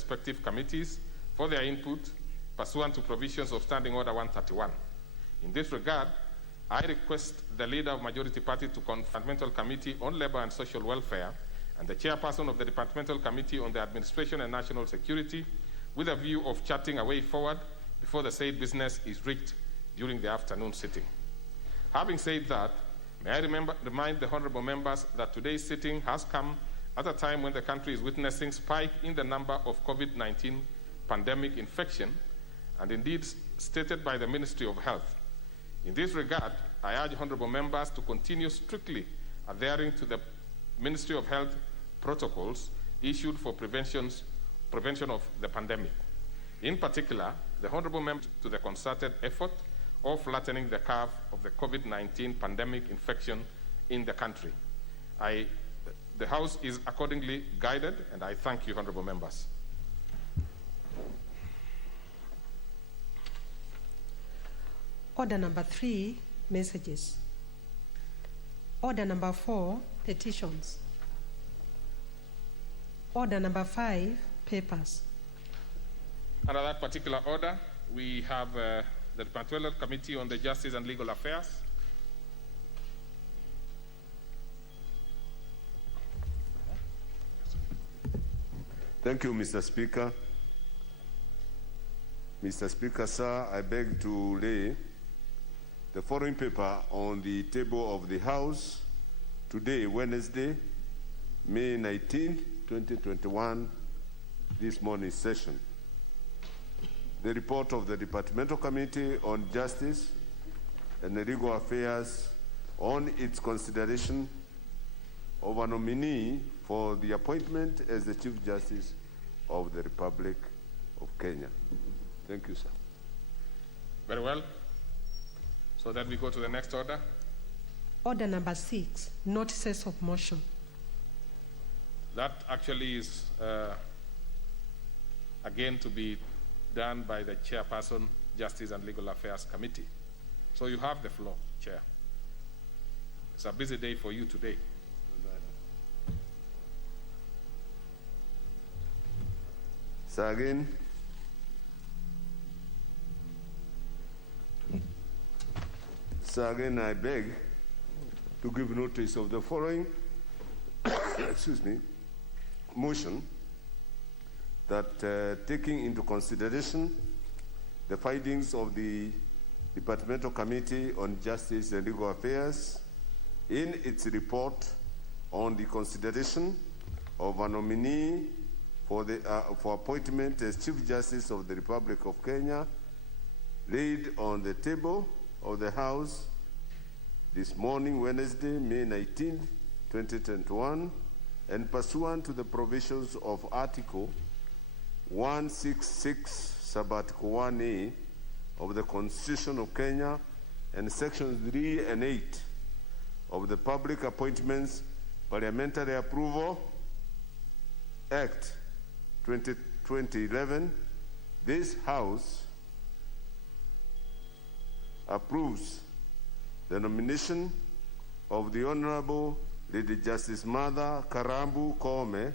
respective committees for their input pursuant to provisions of Standing Order 131. In this regard, I request the leader of Majority Party to convene the Departmental Committee on Labor and Social Welfare and the chairperson of the Departmental Committee on the Administration and National Security with a view of charting a way forward before the said business is reached during the afternoon sitting. Having said that, may I remind the honorable members that today's sitting has come at a time when the country is witnessing a spike in the number of COVID-19 pandemic infection, and indeed stated by the Ministry of Health. In this regard, I urge honorable members to continue strictly adhering to the Ministry of Health protocols issued for prevention of the pandemic. In particular, the honorable members to the concerted effort of flattening the curve of the COVID-19 pandemic infection in the country. The House is accordingly guided, and I thank you, honorable members. Order number 3, messages. Order number 4, petitions. Order number 5, papers. Under that particular order, we have the Departmental Committee on the Justice and Legal Affairs. Thank you, Mr. Speaker. Mr. Speaker, sir, I beg to lay the following paper on the table of the House today, Wednesday, May 19, 2021, this morning's session. The report of the Departmental Committee on Justice and Legal Affairs on its consideration of a nominee for the appointment as the Chief Justice of the Republic of Kenya. Thank you, sir. Very well. So then we go to the next order. Order number 6, notices of motion. That actually is again to be done by the chairperson, Justice and Legal Affairs Committee. So you have the floor, Chair. It's a busy day for you today. So again, I beg to give notice of the following excuse me, motion that taking into consideration the findings of the Departmental Committee on Justice and Legal Affairs in its report on the consideration of a nominee for appointment as Chief Justice of the Republic of Kenya, laid on the table of the House this morning, Wednesday, May 19, 2021, and pursuant to the provisions of Article 166, Subarticle 1A of the Constitution of Kenya and Sections 3 and 8 of the Public Appointments Parliamentary Approval Act 2011, this House approves the nomination of the Honorable Lady Justice Martha Karambu Koome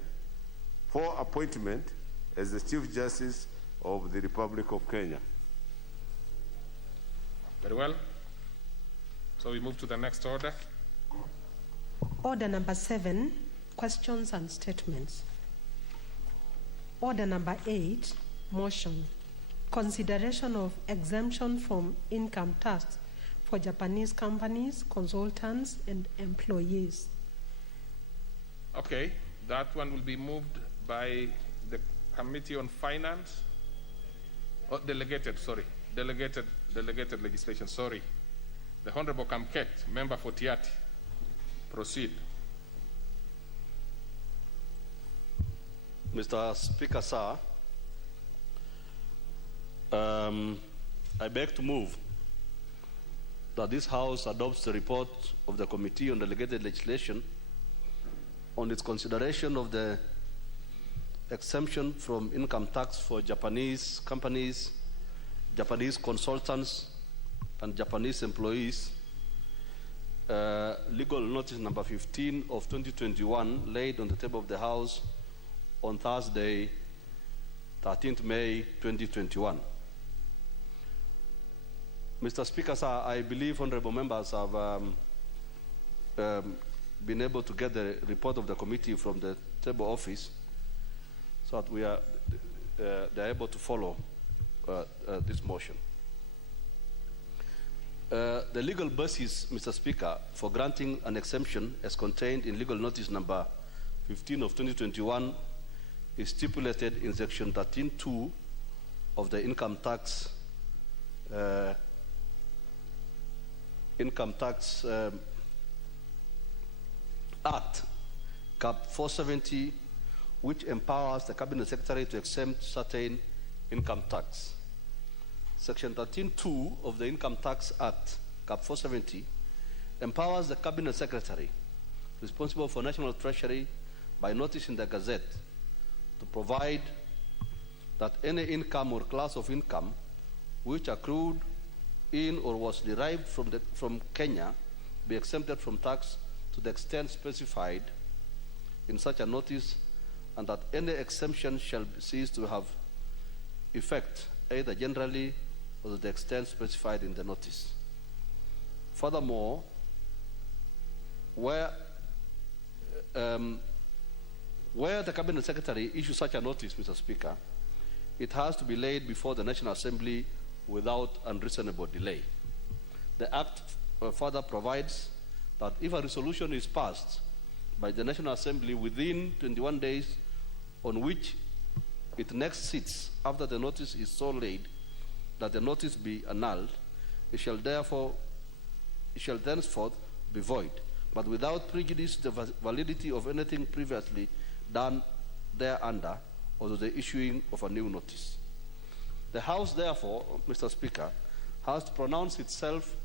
for appointment as the Chief Justice of the Republic of Kenya. Very well. So we move to the next order. Order number 7, questions and statements. Order number 8, motion. Consideration of exemption from income tax for Japanese companies, consultants, and employees. Okay, that one will be moved by the Committee on Finance. Oh, delegated legislation, sorry. The Honorable Kamket, member for Tiati. Proceed. Mr. Speaker, sir, I beg to move that this House adopts the report of the Committee on Delegated Legislation on its consideration of the exemption from income tax for Japanese companies, Japanese consultants, and Japanese employees, legal notice number 15 of 2021, laid on the table of the House on Thursday, 13th May 2021. Mr. Speaker, sir, I believe honorable members have been able to get the report of the committee from the table office so that they're able to follow this motion. The legal basis, Mr. Speaker, for granting an exemption as contained in legal notice number 15 of 2021 is stipulated in section 13(2) of the Income Tax Act, Cap 470, which empowers the Cabinet Secretary to exempt certain income tax. Section 13(2) of the Income Tax Act, Cap 470, empowers the Cabinet Secretary responsible for National Treasury by notice in the Gazette to provide that any income or class of income which accrued in or was derived from Kenya be exempted from tax to the extent specified in such a notice, and that any exemption shall cease to have effect either generally or to the extent specified in the notice. Furthermore, where the Cabinet Secretary issues such a notice, Mr. Speaker, it has to be laid before the National Assembly without unreasonable delay. The Act further provides that if a resolution is passed by the National Assembly within 21 days on which it next sits after the notice is so laid that the notice be annulled, it shall thenceforth be void, but without prejudice to the validity of anything previously done thereunder or to the issuing of a new notice. The House, therefore, Mr. Speaker, has to pronounce itself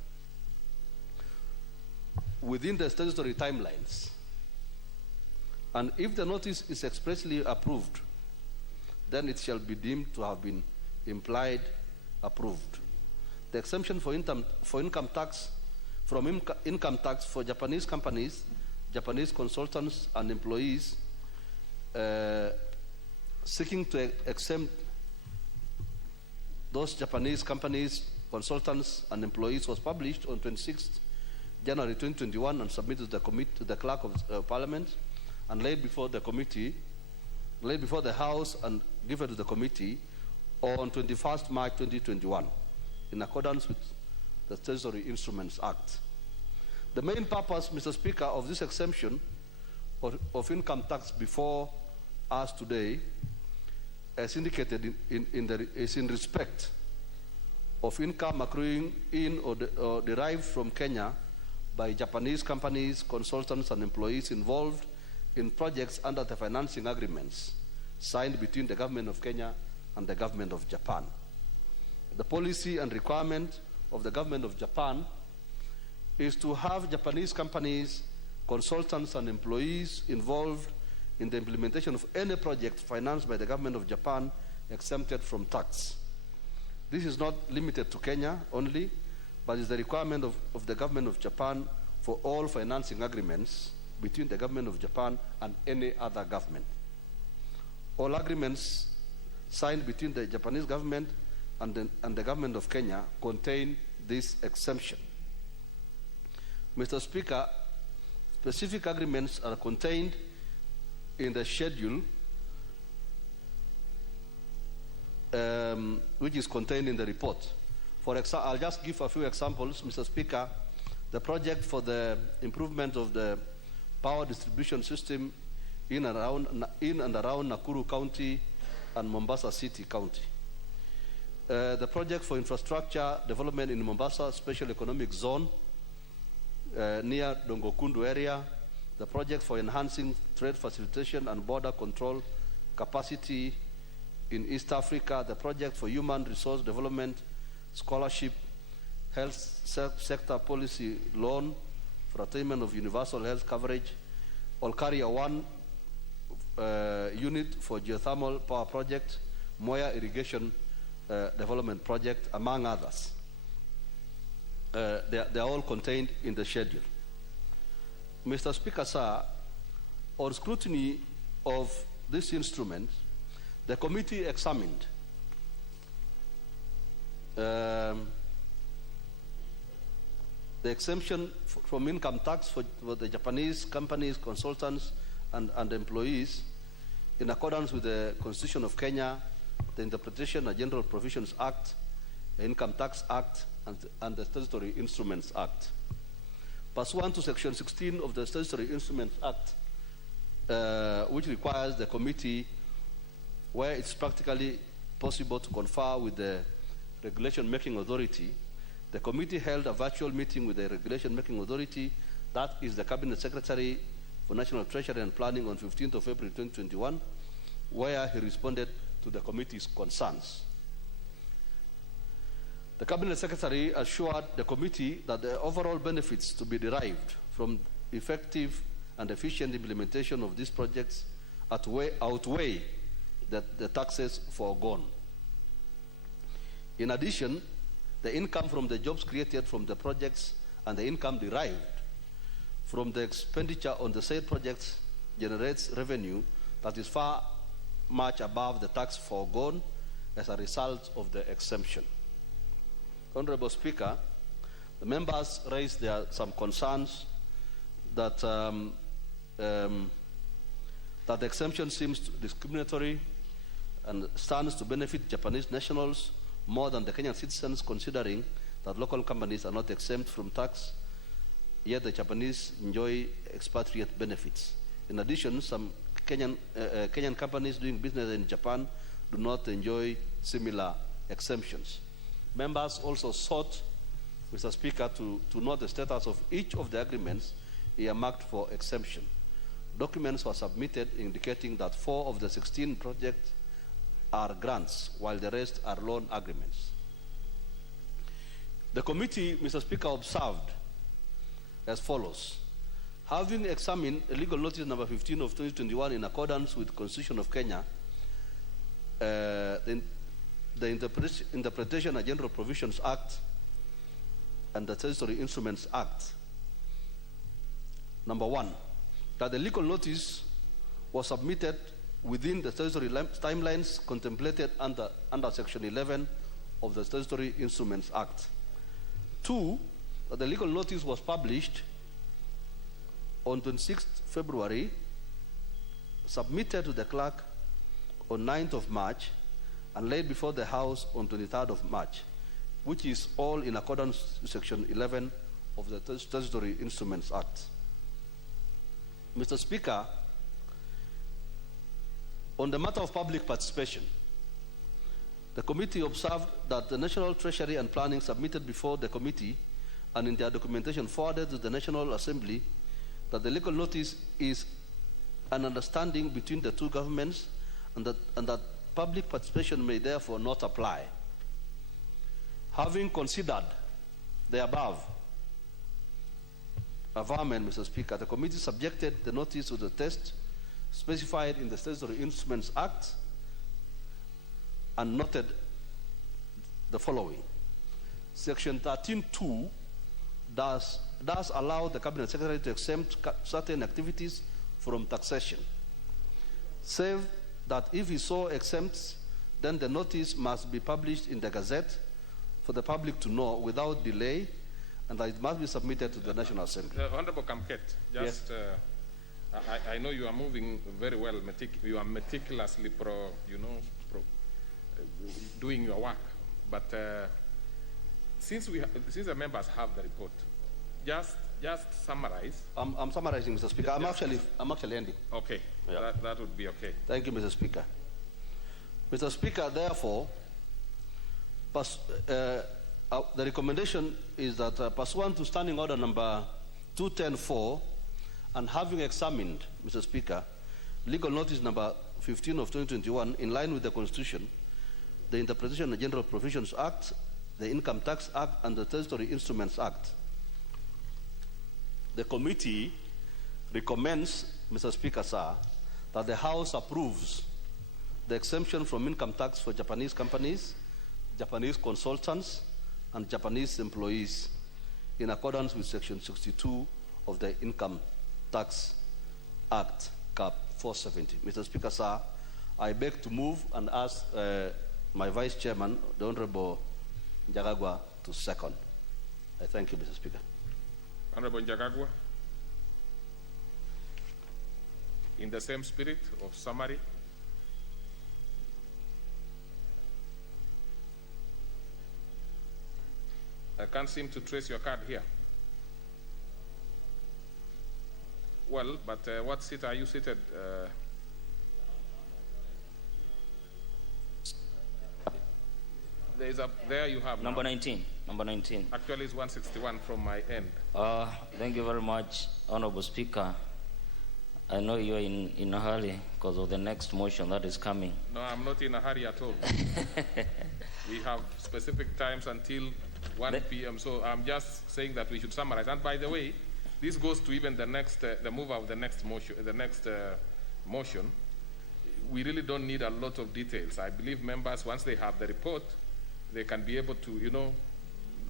within the statutory timelines. And if the notice is expressly approved, then it shall be deemed to have been implied approved. The exemption for income tax for Japanese companies, Japanese consultants and employees seeking to exempt those Japanese companies, consultants and employees was published on 26th January 2021 and submitted to the Clerk of Parliament and laid before the House and given to the committee on 21st March 2021 in accordance with the Statutory Instruments Act. The main purpose, Mr. Speaker, of this exemption of income tax before us today, as indicated is in respect of income accruing in or derived from Kenya by Japanese companies, consultants and employees involved in projects under the financing agreements signed between the government of Kenya and the government of Japan. The policy and requirement of the government of Japan is to have Japanese companies, consultants and employees involved in the implementation of any project financed by the government of Japan exempted from tax. This is not limited to Kenya only, but is the requirement of the government of Japan for all financing agreements between the government of Japan and any other government. All agreements signed between the Japanese government and the government of Kenya contain this exemption. Mr. Speaker, specific agreements are contained in the schedule which is contained in the report. For example, I'll just give a few examples, Mr. Speaker. The project for the improvement of the power distribution system in and around Nakuru County and Mombasa City County. The project for infrastructure development in Mombasa Special Economic Zone near Dongokundu area. The project for enhancing trade facilitation and border control capacity in East Africa. The project for human resource development, scholarship, health sector policy loan for attainment of universal health coverage. Olkaria 1 unit for geothermal power project, Moya irrigation development project, among others. They are all contained in the schedule. Mr. Speaker, sir, on scrutiny of this instrument, The committee examined the exemption from income tax for the Japanese companies, consultants, and employees in accordance with the Constitution of Kenya, the Interpretation and General Provisions Act, the Income Tax Act, and the Statutory Instruments Act. Pursuant to Section 16 of the Statutory Instruments Act, which requires the committee, where it's practically possible, to confer with the regulation-making authority, the committee held a virtual meeting with the regulation-making authority, that is the Cabinet Secretary for National Treasury and Planning, on 15th of April 2021, where he responded to the committee's concerns. The Cabinet Secretary assured the committee that the overall benefits to be derived from effective and efficient implementation of these projects outweigh the taxes foregone. In addition, the income from the jobs created from the projects and the income derived from the expenditure on the said projects generates revenue that is far much above the tax foregone as a result of the exemption. Honorable Speaker, the members raised some concerns that that the exemption seems discriminatory and stands to benefit Japanese nationals more than the Kenyan citizens, considering that local companies are not exempt from tax, yet the Japanese enjoy expatriate benefits. In addition, some Kenyan companies doing business in Japan do not enjoy similar exemptions. Members also sought, Mr. Speaker, to note the status of each of the agreements earmarked for exemption. Documents were submitted indicating that 4 of the 16 projects are grants, while the rest are loan agreements. The committee, Mr. Speaker, observed as follows. Having examined legal notice number 15 of 2021 in accordance with the Constitution of Kenya, the Interpretation and General Provisions Act and the Statutory Instruments Act, number 1, that the legal notice was submitted within the statutory timelines contemplated under Section 11 of the Statutory Instruments Act. 2, that the legal notice was published on 26th February, submitted to the clerk on 9th of March, and laid before the House on 23rd of March, which is all in accordance with Section 11 of the Statutory Instruments Act. Mr. Speaker, on the matter of public participation, the committee observed that the National Treasury and Planning submitted before the committee and in their documentation forwarded to the National Assembly that the legal notice is an understanding between the two governments and that public participation may therefore not apply. Having considered the above averment, Mr. Speaker, the committee subjected the notice to the test specified in the Statutory Instruments Act and noted the following. Section 13(2) does allow the Cabinet Secretary to exempt certain activities from taxation, save that if he so exempts, then the notice must be published in the Gazette for the public to know without delay, and that it must be submitted to the National Assembly. Honorable Kamket, just yes. I know you are moving very well. You are meticulously doing your work, but since the members have the report, just summarize. I'm summarizing, Mr. Speaker. I'm actually ending. Okay, yeah. that would be okay. Thank you, Mr. Speaker. Mr. Speaker, therefore, the recommendation is that pursuant to Standing Order number 210-4, and having examined, Mr. Speaker, legal notice number 15 of 2021, in line with the Constitution, the Interpretation and General Provisions Act, the Income Tax Act, and the Statutory Instruments Act, the committee recommends, Mr. Speaker, sir, that the House approves the exemption from income tax for Japanese companies, Japanese consultants, and Japanese employees in accordance with Section 62 of the Income Tax Act, Cap 470. Mr. Speaker, sir, I beg to move and ask my Vice Chairman, the Honorable Njagagwa, to second. I thank you, Mr. Speaker. Honorable Njagagwa, in the same spirit of summary, I can't seem to trace your card here. Well, but what seat are you seated? There you have Number now. 19. Number 19. Actually, it's 161 from my end. Thank you very much, Honorable Speaker. I know you're in a hurry because of the next motion that is coming. No, I'm not in a hurry at all. We have specific times until 1 p.m. So I'm just saying that we should summarize. And by the way, this goes to even the next, the move of the next motion. Motion. We really don't need a lot of details. I believe members, once they have the report, they can be able to,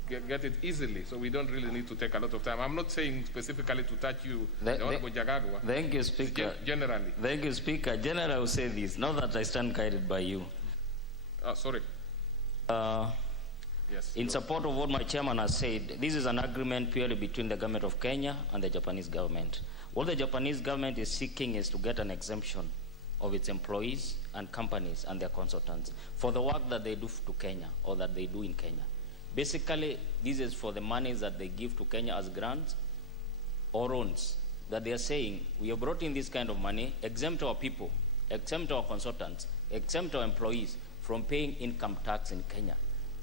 get it easily. So we don't really need to take a lot of time. I'm not saying specifically to touch you, the Honorable Njagagwa. Thank you, Speaker. Generally. Thank you, Speaker. Generally, I will say this. Not that I stand guided by you. Sorry. Yes. In support of what my chairman has said, this is an agreement purely between the government of Kenya and the Japanese government. What the Japanese government is seeking is to get an exemption of its employees and companies and their consultants for the work that they do to Kenya or that they do in Kenya. Basically, this is for the monies that they give to Kenya as grants or loans, that they are saying, we have brought in this kind of money, exempt our people, exempt our consultants, exempt our employees from paying income tax in Kenya.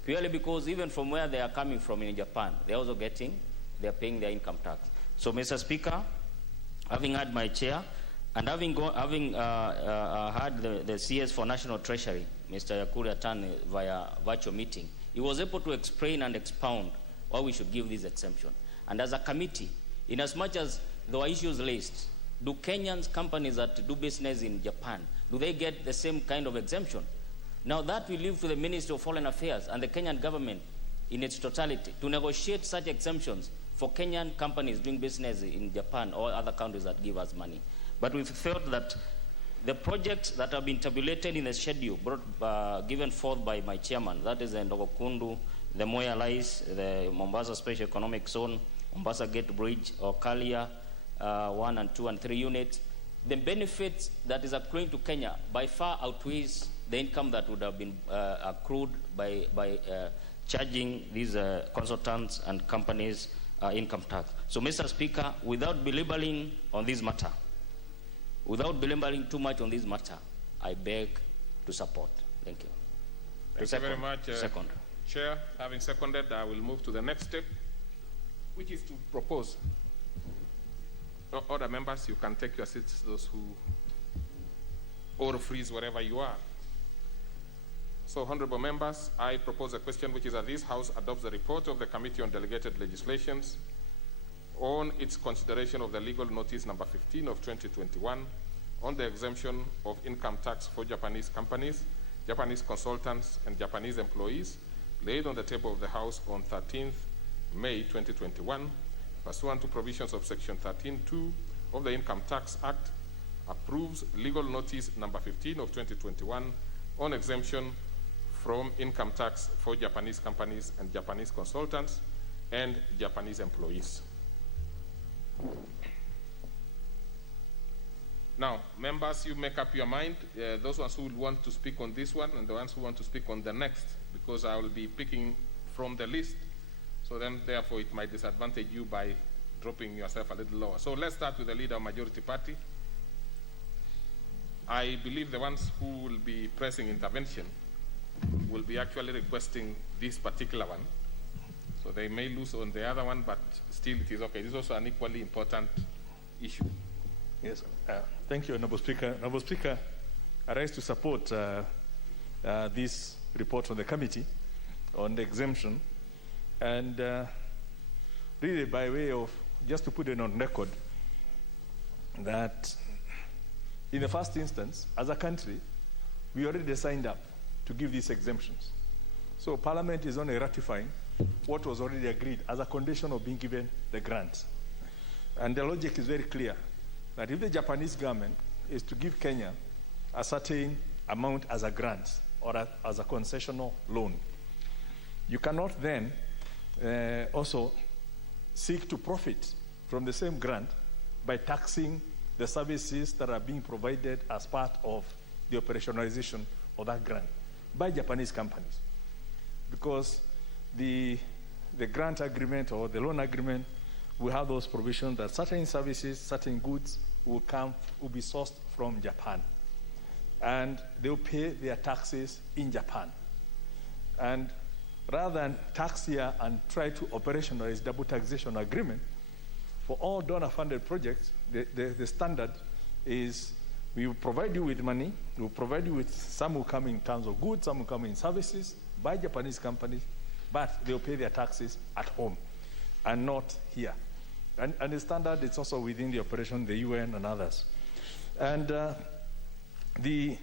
Purely because even from where they are coming from in Japan, they are paying their income tax. So, Mr. Speaker, having had my chair, and having had the CS for National Treasury, Mr. Yakuri Atan, via virtual meeting, he was able to explain and expound why we should give this exemption. And as a committee, in as much as there are issues raised, do Kenyan companies that do business in Japan, do they get the same kind of exemption? Now that we leave to the Ministry of Foreign Affairs and the Kenyan government in its totality to negotiate such exemptions for Kenyan companies doing business in Japan or other countries that give us money. But we felt that the projects that have been tabulated in the schedule given forth by my chairman, that is the Ndogokundu, the Moya Lais, the Mombasa Special Economic Zone, Mombasa Gate Bridge, or Kalia 1 and 2 and 3 units, the benefits that is accruing to Kenya by far outweighs the income that would have been accrued by charging these consultants and companies income tax. So, Mr. Speaker, without belaboring on this matter, without belaboring too much on this matter, I beg to support. Thank you. Thank you very much. Second. Chair, having seconded, I will move to the next step, which is to propose. Other members, you can take your seats, those who, or freeze wherever you are. So, honorable members, I propose a question which is that this House adopts the report of the Committee on Delegated Legislations on its consideration of the legal notice number 15 of 2021 on the exemption of income tax for Japanese companies, Japanese consultants, and Japanese employees laid on the table of the House on 13th May 2021, pursuant to provisions of Section 13(2) of the Income Tax Act, approves legal notice number 15 of 2021 on exemption from income tax for Japanese companies and Japanese consultants and Japanese employees. Now, members, you make up your mind, those ones who will want to speak on this one and the ones who want to speak on the next, because I will be picking from the list. So then, therefore, it might disadvantage you by dropping yourself a little lower. So let's start with the leader of majority party. I believe the ones who will be pressing intervention will be actually requesting this particular one. So they may lose on the other one, but still it is okay. This is also an equally important issue. Yes, thank you, Honorable Speaker. Honorable Speaker, I rise to support this report from the committee on the exemption. And really by way of, just to put it on record, that in the first instance, as a country, we already signed up to give these exemptions. So Parliament is only ratifying what was already agreed as a condition of being given the grant. And the logic is very clear, that if the Japanese government is to give Kenya a certain amount as a grant or as a concessional loan. You cannot then also seek to profit from the same grant by taxing the services that are being provided as part of the operationalization of that grant by Japanese companies. Because the grant agreement or the loan agreement will have those provisions that certain services, certain goods will be sourced from Japan. And they will pay their taxes in Japan. And rather than tax here and try to operationalize double taxation agreement, for all donor-funded projects, the standard is we will provide you with money, we will provide you with, some will come in terms of goods, some will come in services by Japanese companies, but they will pay their taxes at home and not here. And the standard is also within the operation, the UN and others. And the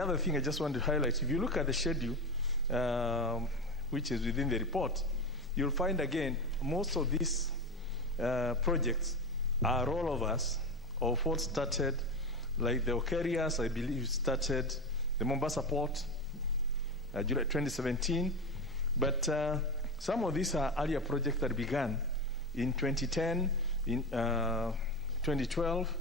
other thing I just want to highlight, if you look at the schedule, which is within the report, you'll find again, most of these projects are rollovers of what started, like the Okerias, I believe, started the Mombasa Port, July 2017. But some of these are earlier projects that began in 2010, in 2012,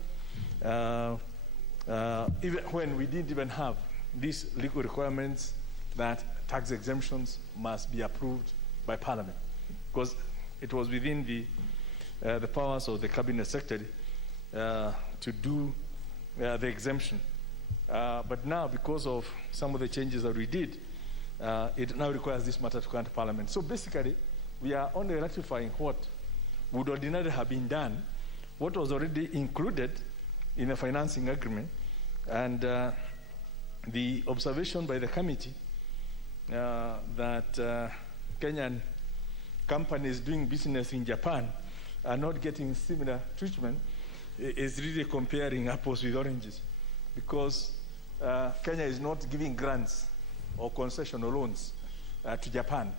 even when we didn't even have these legal requirements that tax exemptions must be approved by Parliament, because it was within the powers of the Cabinet Secretary to do the exemption. But now, because of some of the changes that we did, it now requires this matter to come to Parliament. So basically, we are only ratifying what would ordinarily have been done, what was already included in the financing agreement, and the observation by the committee that Kenyan companies doing business in Japan are not getting similar treatment is really comparing apples with oranges, because Kenya is not giving grants or concessional loans to Japan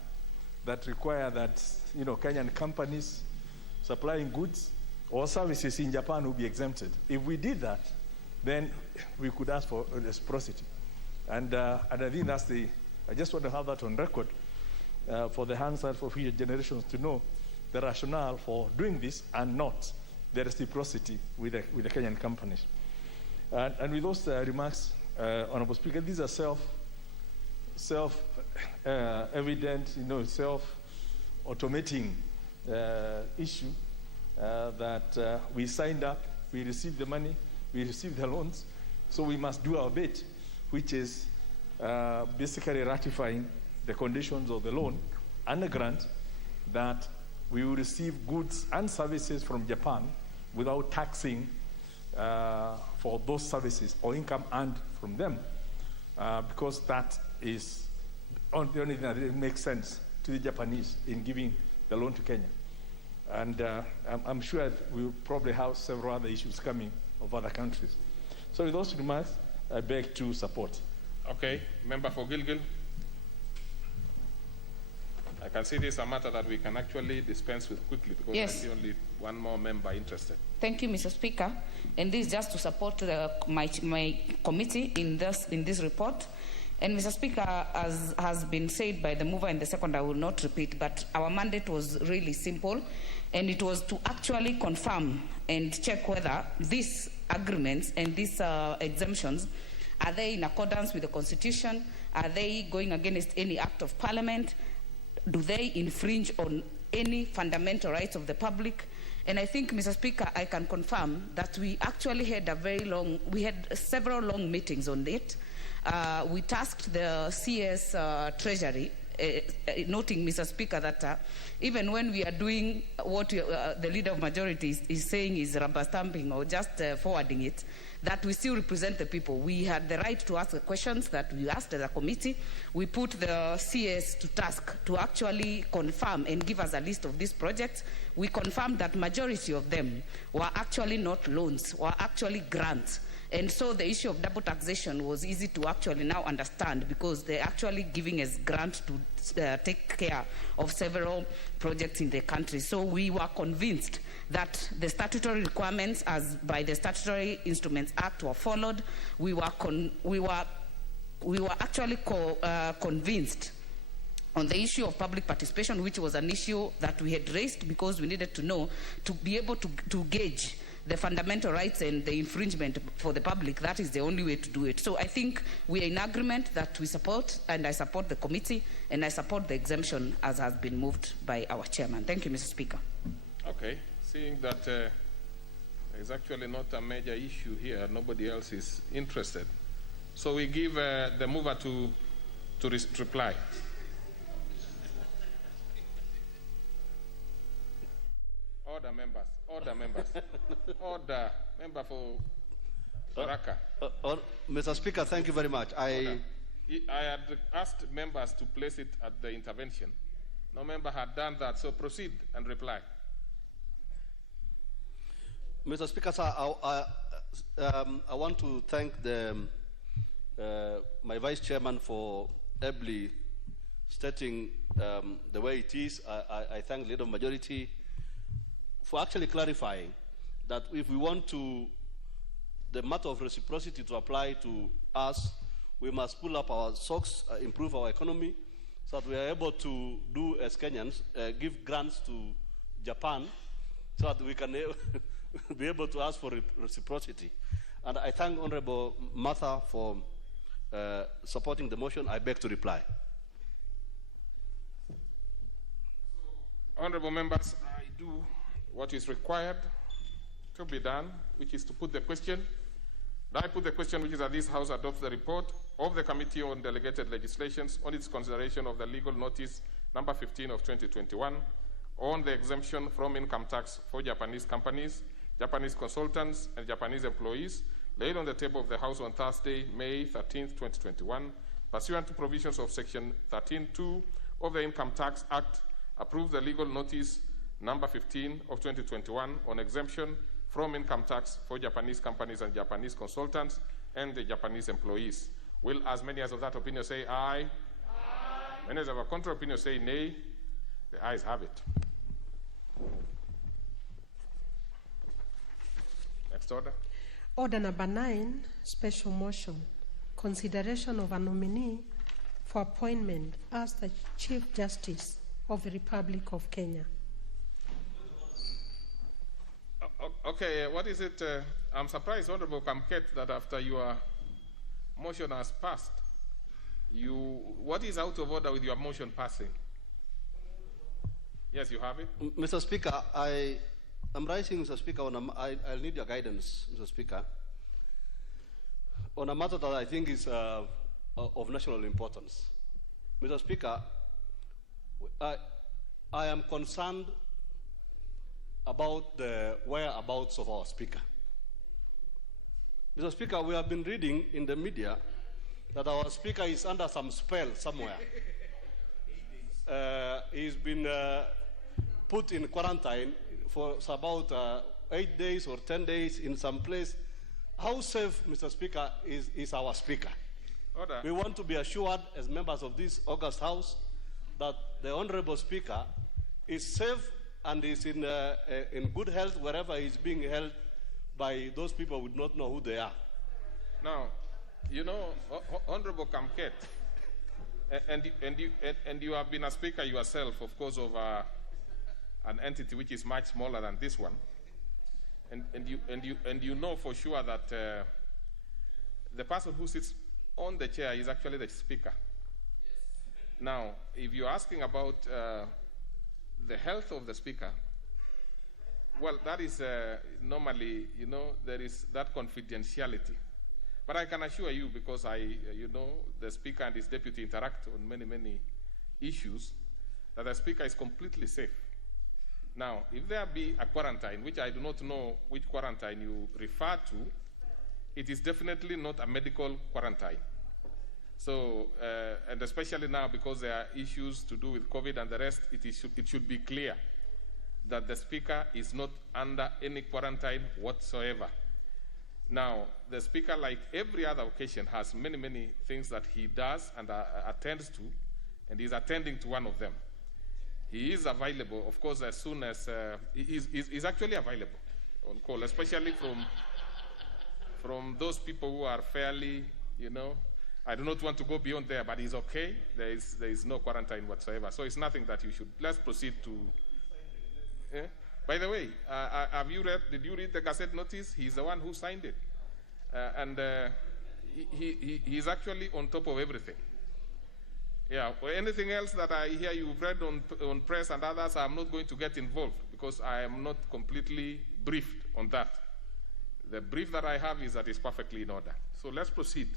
that require that Kenyan companies supplying goods or services in Japan will be exempted. If we did that, then we could ask for reciprocity. And I think that's I just want to have that on record for the Hansard for future generations to know the rationale for doing this and not the reciprocity with the Kenyan companies. And with those remarks, Honorable Speaker, these are self-evident, self-automating issue that we signed up, we received the money, we received the loans, so we must do our bit, which is basically ratifying the conditions of the loan and the grant that we will receive goods and services from Japan without taxing for those services or income earned from them, because that is the only thing that makes sense to the Japanese in giving the loan to Kenya. And I'm sure we'll probably have several other issues coming of other countries. So with those remarks, I beg to support. Okay, member for Gilgil. I can see this is a matter that we can actually dispense with quickly, because yes. I see only one more member interested. Thank you, Mr. Speaker. And this is just to support my committee in this report. And Mr. Speaker, as has been said by the mover and the second, I will not repeat, but our mandate was really simple, and it was to actually confirm and check whether these agreements and these exemptions, are they in accordance with the Constitution? Are they going against any act of Parliament? Do they infringe on any fundamental rights of the public? And I think, Mr. Speaker, I can confirm that we actually had we had several long meetings on it. We tasked the CS Treasury, noting, Mr. Speaker, that even when we are doing what the Leader of Majority is saying is rubber stamping or just forwarding it, that we still represent the people. We had the right to ask the questions that we asked as a committee. We put the CS to task to actually confirm and give us a list of these projects. We confirmed that majority of them were actually not loans, were actually grants. And so the issue of double taxation was easy to actually now understand, because they're actually giving us grant to take care of several projects in the country. So we were convinced that the statutory requirements as by the Statutory Instruments Act were followed. We were we were actually convinced on the issue of public participation, which was an issue that we had raised because we needed to know, to be able to gauge the fundamental rights and the infringement for the public. That is the only way to do it. So I think we are in agreement that we support, and I support the committee, and I support the exemption as has been moved by our chairman. Thank you, Mr. Speaker. Okay, seeing that there's actually not a major issue here, nobody else is interested. So we give the mover to reply. Order, members. Order, members. Order. Member for Baraka. Mr. Speaker, thank you very much. I had asked members to place it at the intervention. No member had done that, so proceed and reply. Mr. Speaker, sir, I want to thank my Vice Chairman for ably stating the way it is. I thank the Leader of Majority for actually clarifying that if we want the matter of reciprocity to apply to us, we must pull up our socks, improve our economy, so that we are able to do as Kenyans, give grants to Japan, so that we can be able to ask for reciprocity. And I thank Honorable Martha for supporting the motion. I beg to reply. Honorable members, I do what is required to be done, which is to put the question. I put the question, which is that this House adopts the report of the Committee on Delegated Legislations on its consideration of the legal notice number 15 of 2021 on the exemption from income tax for Japanese companies, Japanese consultants, and Japanese employees laid on the table of the House on Thursday, May 13, 2021, pursuant to provisions of Section 13(2) of the Income Tax Act, approve the legal notice number 15 of 2021 on exemption from income tax for Japanese companies and Japanese consultants and the Japanese employees. Will as many as of that opinion say aye? Aye. Many as of a contrary opinion say nay? The ayes have it. Next order. Order number 9, special motion. Consideration of a nominee for appointment as the Chief Justice of the Republic of Kenya. Okay, what is it? I'm surprised, Honorable Kamket, that after your motion has passed, what is out of order with your motion passing? Yes, you have it. Mr. Speaker, I'm rising, Mr. Speaker, I'll need your guidance, Mr. Speaker, on a matter that I think is of national importance. Mr. Speaker, I am concerned about the whereabouts of our Speaker. Mr. Speaker, we have been reading in the media that our Speaker is under some spell somewhere. He's been put in quarantine for about 8 days or 10 days in some place. How safe, Mr. Speaker, is our Speaker? Order. We want to be assured as members of this August House that the Honorable Speaker is safe and is in good health wherever he's being held by those people who do not know who they are. Now, you know, Honorable Kamket, and you have been a speaker yourself, of course, of an entity which is much smaller than this one, and you know for sure that the person who sits on the chair is actually the Speaker. Now, if you're asking about the health of the Speaker, well, that is normally, you know, there is that confidentiality. But I can assure you, because you know, the Speaker and his deputy interact on many, many issues, that the Speaker is completely safe. Now, if there be a quarantine, which I do not know which quarantine you refer to, it is definitely not a medical quarantine. So, and especially now because there are issues to do with COVID and the rest, it should be clear that the Speaker is not under any quarantine whatsoever. Now, the Speaker, like every other occasion, has many, many things that he does and attends to, and he's attending to one of them. He is available, of course, as soon as he's actually available on call, especially from those people who are fairly, you know, I do not want to go beyond there, but it's okay. There is no quarantine whatsoever. So it's nothing that you should. Let's proceed to. Yeah? By the way, did you read the Gazette notice? He's the one who signed it. He's actually on top of everything. Yeah, or anything else that I hear you've read on press and others, I'm not going to get involved because I am not completely briefed on that. The brief that I have is that it's perfectly in order. So let's proceed.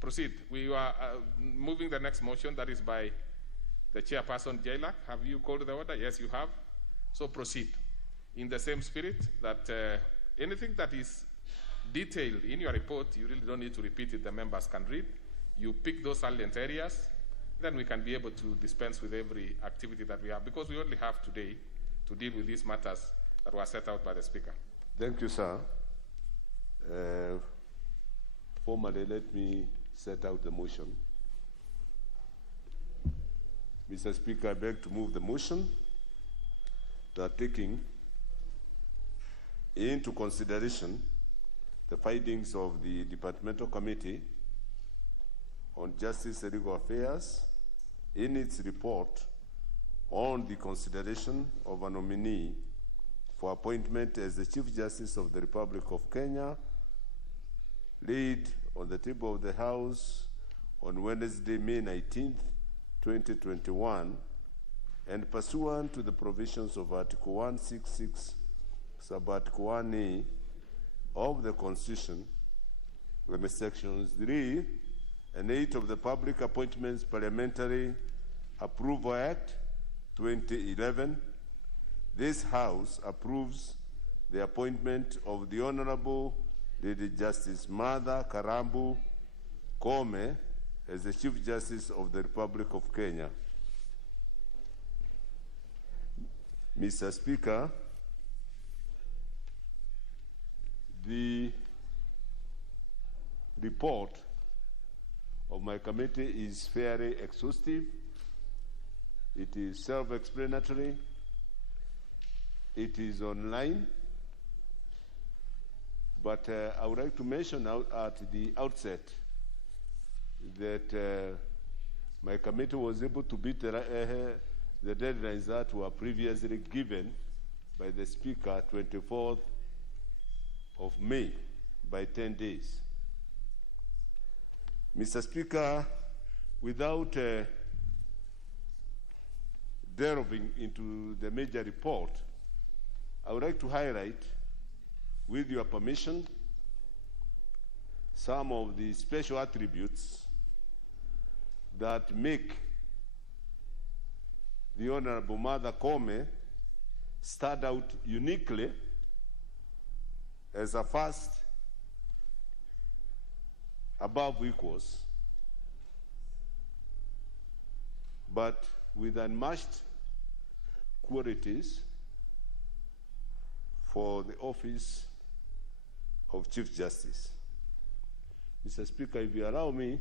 Proceed. We are moving the next motion that is by the chairperson, Jailak. Have you called the order? Yes, you have. So proceed. In the same spirit that anything that is detailed in your report, you really don't need to repeat it. The members can read. You pick those salient areas, then we can be able to dispense with every activity that we have, because we only have today to deal with these matters that were set out by the Speaker. Thank you, sir. Formally, let me set out the motion. Mr. Speaker, I beg to move the motion that taking into consideration the findings of the Departmental Committee on Justice and Legal Affairs in its report on the consideration of a nominee for appointment as the Chief Justice of the Republic of Kenya, laid on the table of the House on Wednesday, May 19th, 2021, and pursuant to the provisions of Article 166, Sub-Article 1A of the Constitution, Sections 3 and 8 of the Public Appointments Parliamentary Approval Act 2011, this House approves the appointment of the Honorable Lady Justice Martha Karambu Koome as the Chief Justice of the Republic of Kenya. Mr. Speaker, the report of my committee is fairly exhaustive. It is self-explanatory. It is online. But I would like to mention at the outset that my committee was able to beat the deadlines that were previously given by the Speaker, 24th of May, by 10 days. Mr. Speaker, without delving into the major report, I would like to highlight, with your permission, some of the special attributes that make the Honorable Martha Koome stand out uniquely as a first above equals, but with unmatched qualities for the office of Chief Justice. Mr. Speaker, if you allow me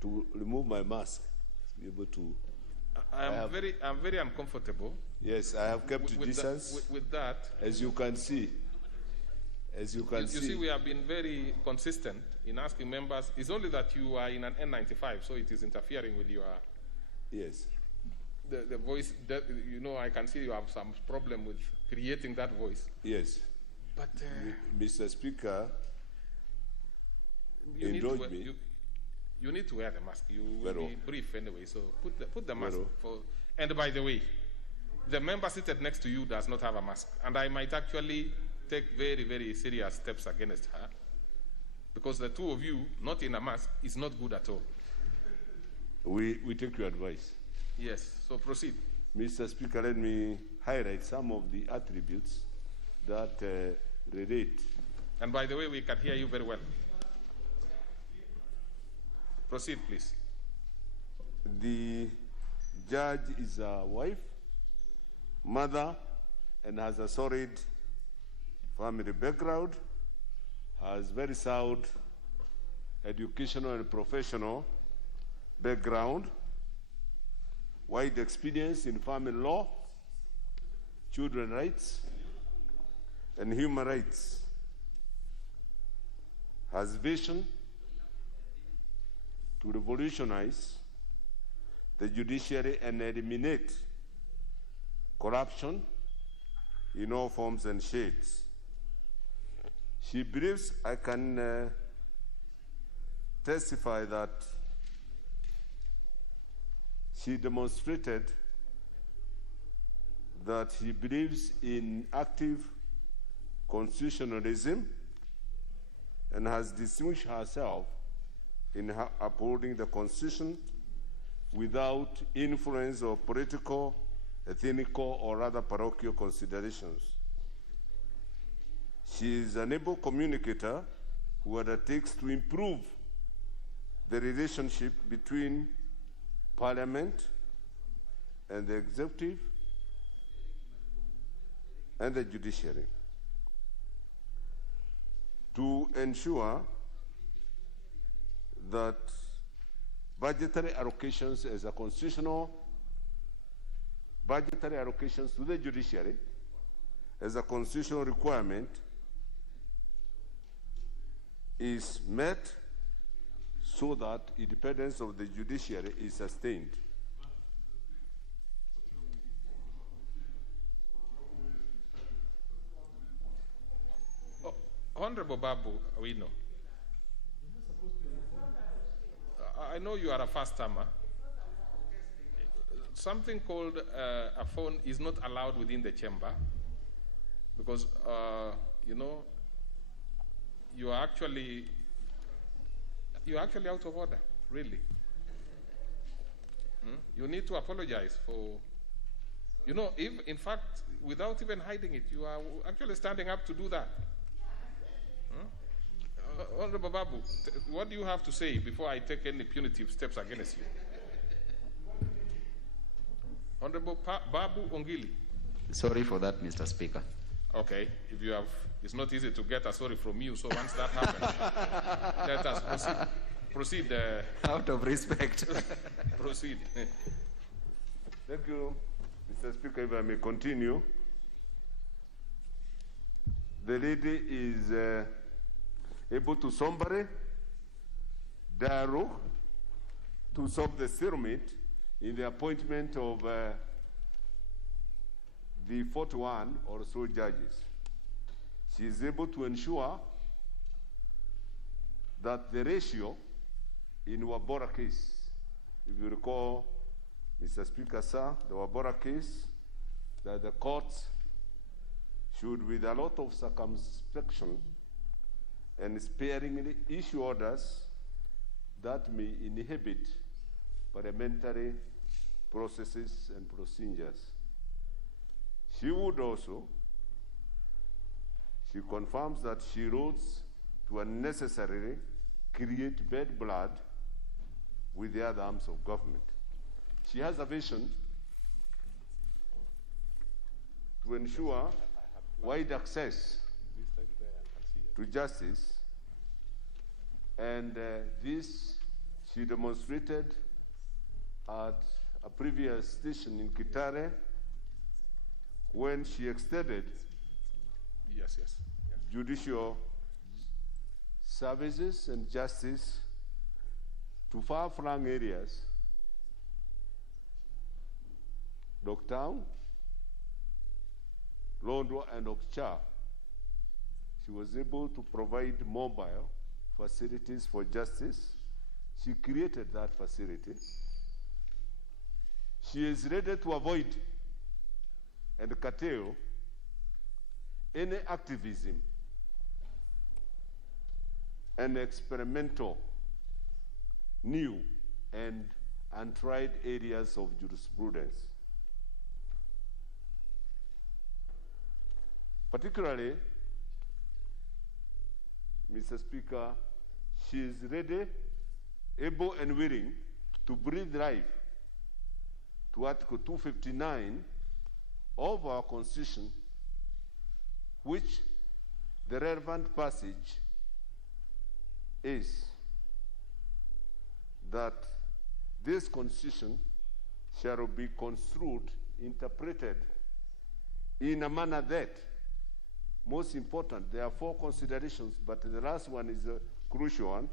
to remove my mask, to be able to. I'm very uncomfortable. Yes, I have kept distance. With that, as you can see. As you can see. You see, we have been very consistent in asking members. It's only that you are in an N95, so it is interfering with your. Yes. The voice. You know, I can see you have some problem with creating that voice. Yes. But Mr. Speaker, you indulge me. You need to wear the mask. You will be brief anyway, so put the mask. And by the way, the member seated next to you does not have a mask, and I might actually take very, very serious steps against her, because the two of you not in a mask is not good at all. We take your advice. Yes, so proceed. Mr. Speaker, let me highlight some of the attributes that relate. And by the way, we can hear you very well. Proceed, please. The judge is a wife, mother, and has a solid family background, has very sound educational and professional background, wide experience in family law, children's rights, and human rights. has vision to revolutionize the judiciary and eliminate corruption in all forms and shades. She believes I can testify that she demonstrated that he believes in active constitutionalism and has distinguished herself in upholding the Constitution without influence of political, ethnical, or other parochial considerations. She is an able communicator who undertakes to improve the relationship between Parliament and the executive and the judiciary to ensure that budgetary allocations as a constitutional budgetary allocations to the judiciary as a constitutional requirement is met so that independence of the judiciary is sustained. Honorable Babu Awino, I know you are a first-timer. Something called a phone is not allowed within the chamber because, you know, you are actually out of order, really. You need to apologize for, you know, if, in fact, without even hiding it, you are actually standing up to do that. Honorable Babu, what do you have to say before I take any punitive steps against you? Honorable Babu Ongili. Sorry for that, Mr. Speaker. Okay, if you have, it's not easy to get a sorry from you, so once that happens, let us proceed. Out of respect. Proceed. Thank you, Mr. Speaker. If I may continue. The lady is able to somebody dialogue to solve the stalemate in the appointment of the 41 or so judges. She is able to ensure that the ratio in Wabora case, if you recall, Mr. Speaker, sir, the Wabora case, that the courts should, with a lot of circumspection and sparingly, issue orders that may inhibit parliamentary processes and procedures. She would also, she confirms that she wrote to unnecessarily create bad blood with the other arms of government. She has a vision to ensure wide access to justice, and this she demonstrated at a previous station in Kitare when she extended judicial services and justice to far-flung areas, Doktown, Londwa, and Okcha. She was able to provide mobile facilities for justice. She created that facility. She is ready to avoid and curtail any activism and experimental, new and untried areas of jurisprudence. Particularly, Mr. Speaker, she is ready, able, and willing to breathe life to Article 259 of our Constitution, which the relevant passage is that this Constitution shall be construed, interpreted in a manner that, most important, there are 4 considerations, but the last one is crucial one,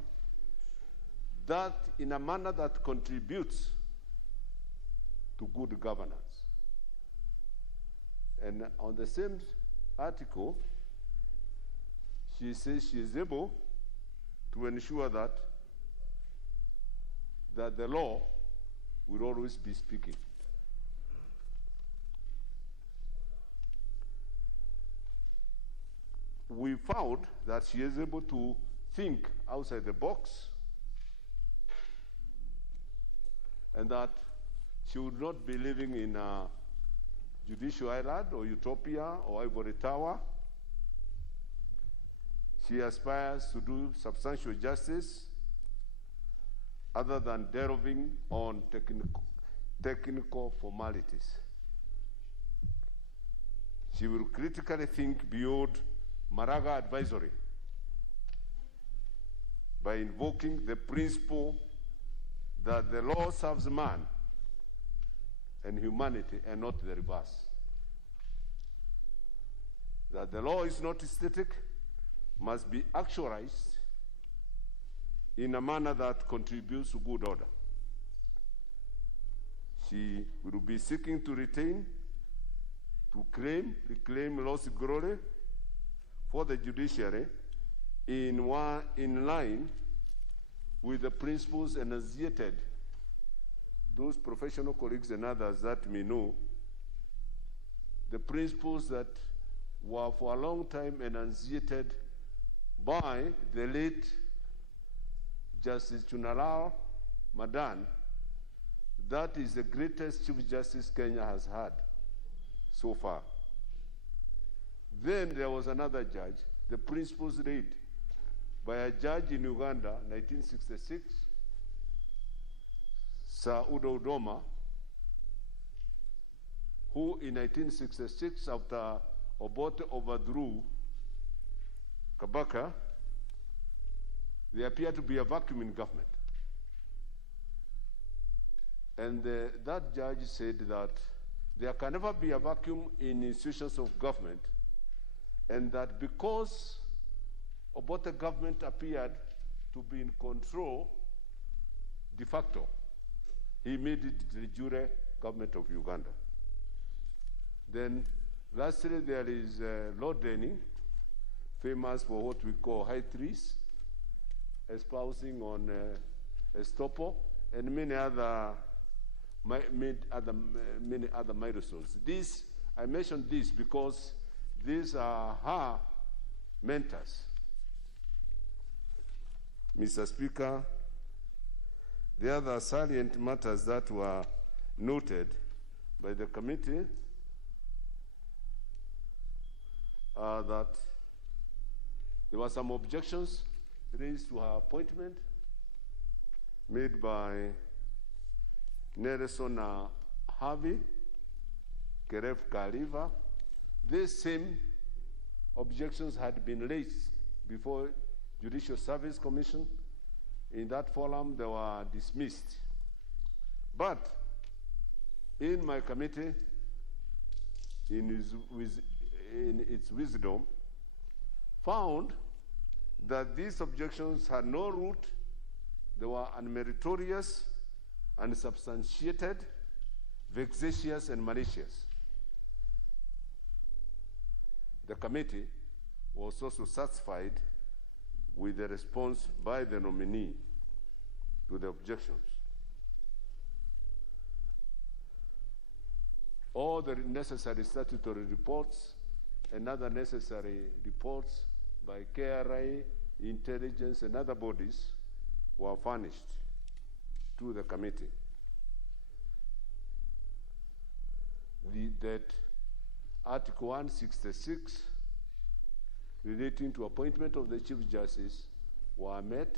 that in a manner that contributes to good governance. And on the same article, she says she is able to ensure that the law will always be speaking. We found that she is able to think outside the box, and that she would not be living in a judicial island or utopia or ivory tower. She aspires to do substantial justice other than delving on technical formalities. She will critically think beyond Maraga advisory by invoking the principle that the law serves man and humanity and not the reverse. That the law is not static, must be actualized in a manner that contributes to good order. She will be seeking to retain, to reclaim lost glory for the judiciary in line with the principles enunciated, those professional colleagues and others that may know, the principles that were for a long time enunciated by the late Justice Chunalao Madan. That is the greatest Chief Justice Kenya has had so far. Then there was another judge, the principles laid by a judge in Uganda, 1966, Sir Udo Udoma, who in 1966, after Obote overthrew Kabaka, there appeared to be a vacuum in government. And that judge said that there can never be a vacuum in institutions of government, and that because Obote government appeared to be in control de facto, he made it the jure government of Uganda. Then lastly, there is Lord Denning, famous for what we call high trees, espousing on estoppel, and many other milestones. I mentioned this because these are her mentors. Mr. Speaker, the other salient matters that were noted by the committee are that there were some objections raised to her appointment made by Nelson Harvey, Keref Kaliva. These same objections had been raised before Judicial Service Commission. In that forum, they were dismissed. But in my committee, in its wisdom, found that these objections had no root, they were unmeritorious, unsubstantiated, vexatious, and malicious. The committee was also satisfied with the response by the nominee to the objections. All the necessary statutory reports and other necessary reports by KRI, intelligence, and other bodies were furnished to the committee. That Article 166 relating to appointment of the Chief Justice were met,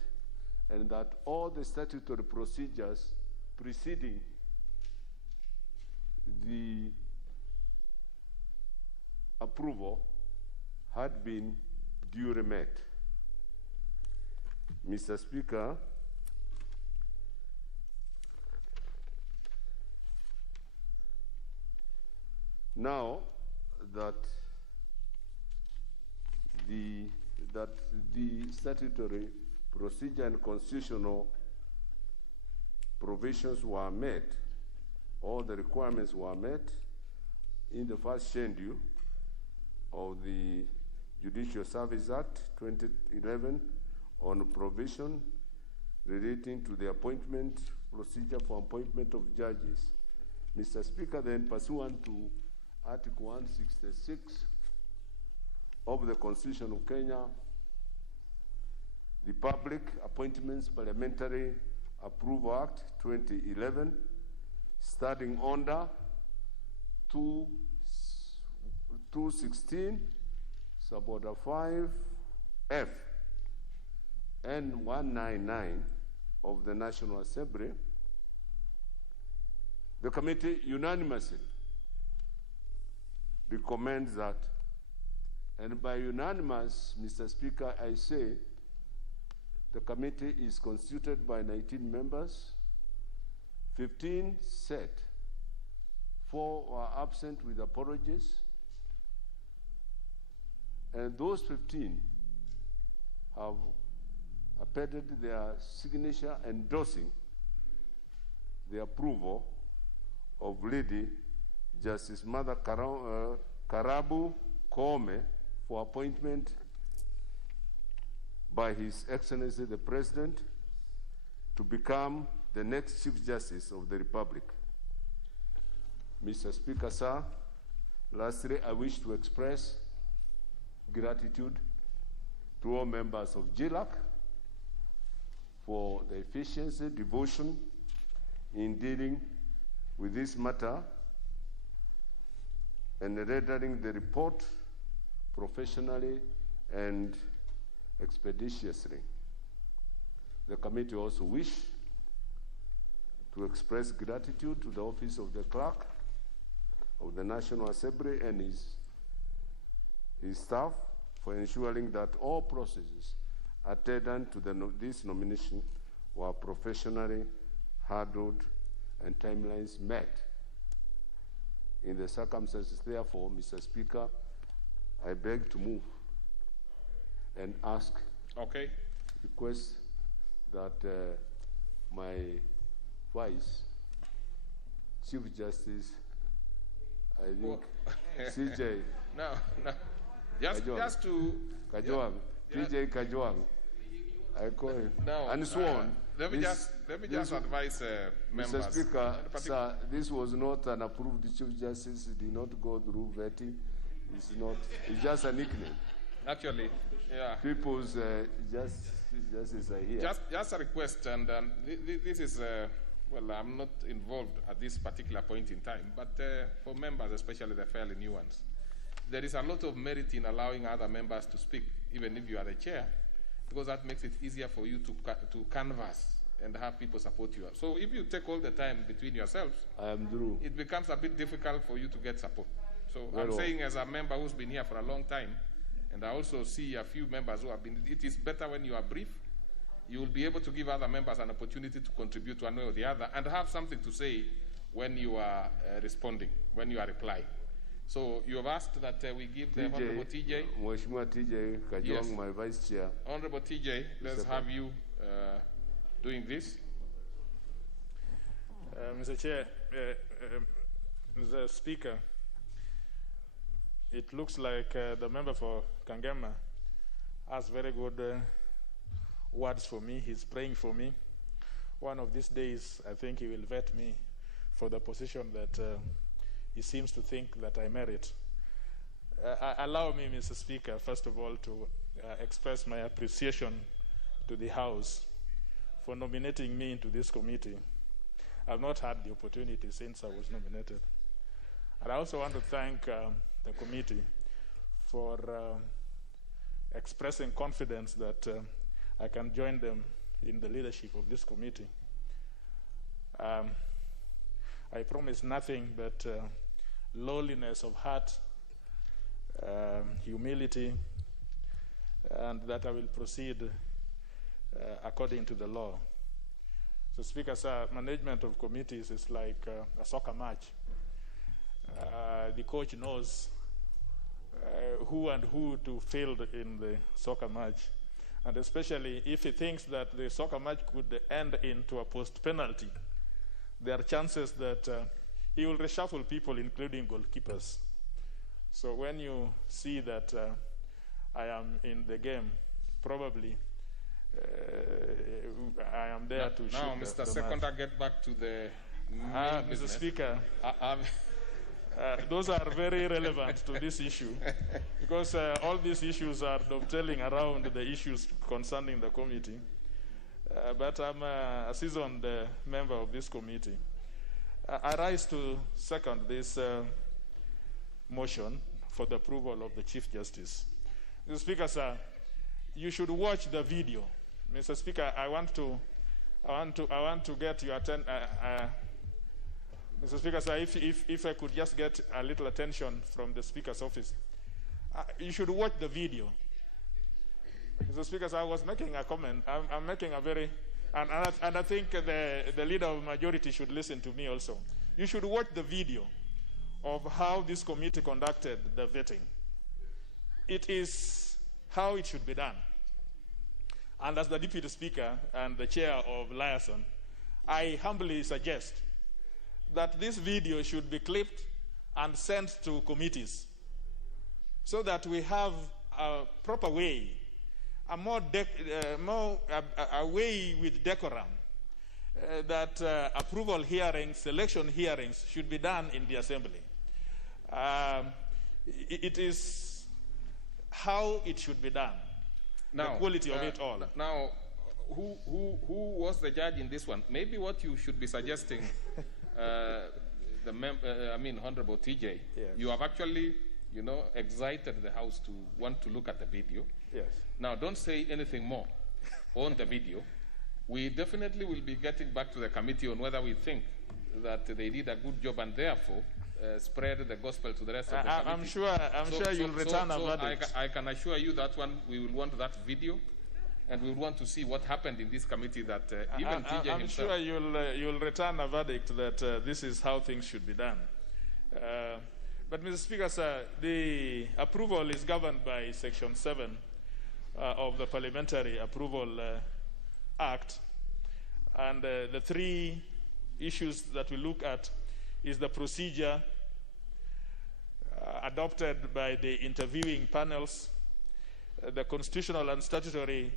and that all the statutory procedures preceding the approval had been duly met. Mr. Speaker, now that the statutory procedure and constitutional provisions were met, all the requirements were met in the first schedule of the Judicial Service Act 2011 on provision relating to the appointment procedure for appointment of judges. Mr. Speaker, then pursuant to Article 166 of the Constitution of Kenya, the Public Appointments Parliamentary Approval Act 2011, starting under 216, suborder 5F, and 199 of the National Assembly, the committee unanimously recommends that, and by unanimous, Mr. Speaker, I say the committee is constituted by 19 members, 15 sat, 4 were absent with apologies, and those 15 have appended their signature endorsing the approval of Lady Justice Mother Karabu Koome for appointment by His Excellency the President to become the next Chief Justice of the Republic. Mr. Speaker, sir, lastly, I wish to express gratitude to all members of GLAC for the efficiency, devotion in dealing with this matter and rendering the report professionally and expeditiously. The committee also wish to express gratitude to the Office of the Clerk of the National Assembly and his staff for ensuring that all processes attendant to this nomination were professionally handled and timelines met. In the circumstances, therefore, Mr. Speaker, I beg to move and ask, request that my Vice Chief Justice, I think, CJ. No. Just to Kajwang, TJ Kajwang. I call him. No, and sworn. Let me just advise members. Mr. Speaker, sir, this was not an approved Chief Justice. It did not go through vetting. It's just a nickname. Actually, yeah. People's justice are here. Just a request, and this is, well, I'm not involved at this particular point in time, but for members, especially the fairly new ones, there is a lot of merit in allowing other members to speak, even if you are the chair, because that makes it easier for you to canvass and have people support you. So if you take all the time between yourselves, I am through. It becomes a bit difficult for you to get support. So Very I'm well. saying, as a member who's been here for a long time, and I also see a few members who have been, it is better when you are brief. You will be able to give other members an opportunity to contribute one way or the other and have something to say when you are responding, when you are replying. So you have asked that we give the Honorable TJ. Mheshimiwa TJ Kajwang, Yes. my Vice Chair. Honorable TJ, let's have you doing this. Mr. Chair, Mr. Speaker, it looks like the member for Kangema has very good words for me. He's praying for me. One of these days, I think he will vet me for the position that he seems to think that I merit. Allow me, Mr. Speaker, first of all, to express my appreciation to the House for nominating me into this committee. I've not had the opportunity since I was nominated. And I also want to thank the committee for expressing confidence that I can join them in the leadership of this committee. I promise nothing but lowliness of heart, humility, and that I will proceed according to the law. So, Speaker, sir, management of committees is like a soccer match. The coach knows who and who to field in the soccer match. and especially if he thinks that the soccer match could end into a post-penalty, there are chances that he will reshuffle people, including goalkeepers. So when you see that I am in the game, probably I am there to shoot. Now, Mr. Seconder, get back to the main business. Mr. Speaker, those are very relevant to this issue because all these issues are dovetailing around the issues concerning the committee. But I'm a seasoned member of this committee. I rise to second this motion for the approval of the Chief Justice. Mr. Speaker, sir, you should watch the video. Mr. Speaker, I want to get your attention. Mr. Speaker, sir, if I could just get a little attention from the Speaker's office. You should watch the video. Mr. Speaker, sir, I was making a comment. I'm making a very, and I think the leader of the majority should listen to me also. You should watch the video of how this committee conducted the vetting. It is how it should be done. And as the Deputy Speaker and the Chair of Liaison, I humbly suggest that this video should be clipped and sent to committees so that we have a proper way, a way with decorum, that approval hearings, selection hearings should be done in the Assembly. It is how it should be done. Now, the quality of it all. Now, who was the judge in this one? Maybe what you should be suggesting, Honorable TJ, yes. You have actually, excited the House to want to look at the video. Yes. Now, don't say anything more on the video. We definitely will be getting back to the committee on whether we think that they did a good job and therefore spread the gospel to the rest of the committee. I'm sure you'll return a verdict. I can assure you that one, we will want that video, and we will want to see what happened in this committee that even TJ I'm himself... sure you'll return a verdict that this is how things should be done. But, Mr. Speaker, sir, the approval is governed by Section 7 of the Parliamentary Approval Act. And the three issues that we look at is the procedure adopted by the interviewing panels, the constitutional and statutory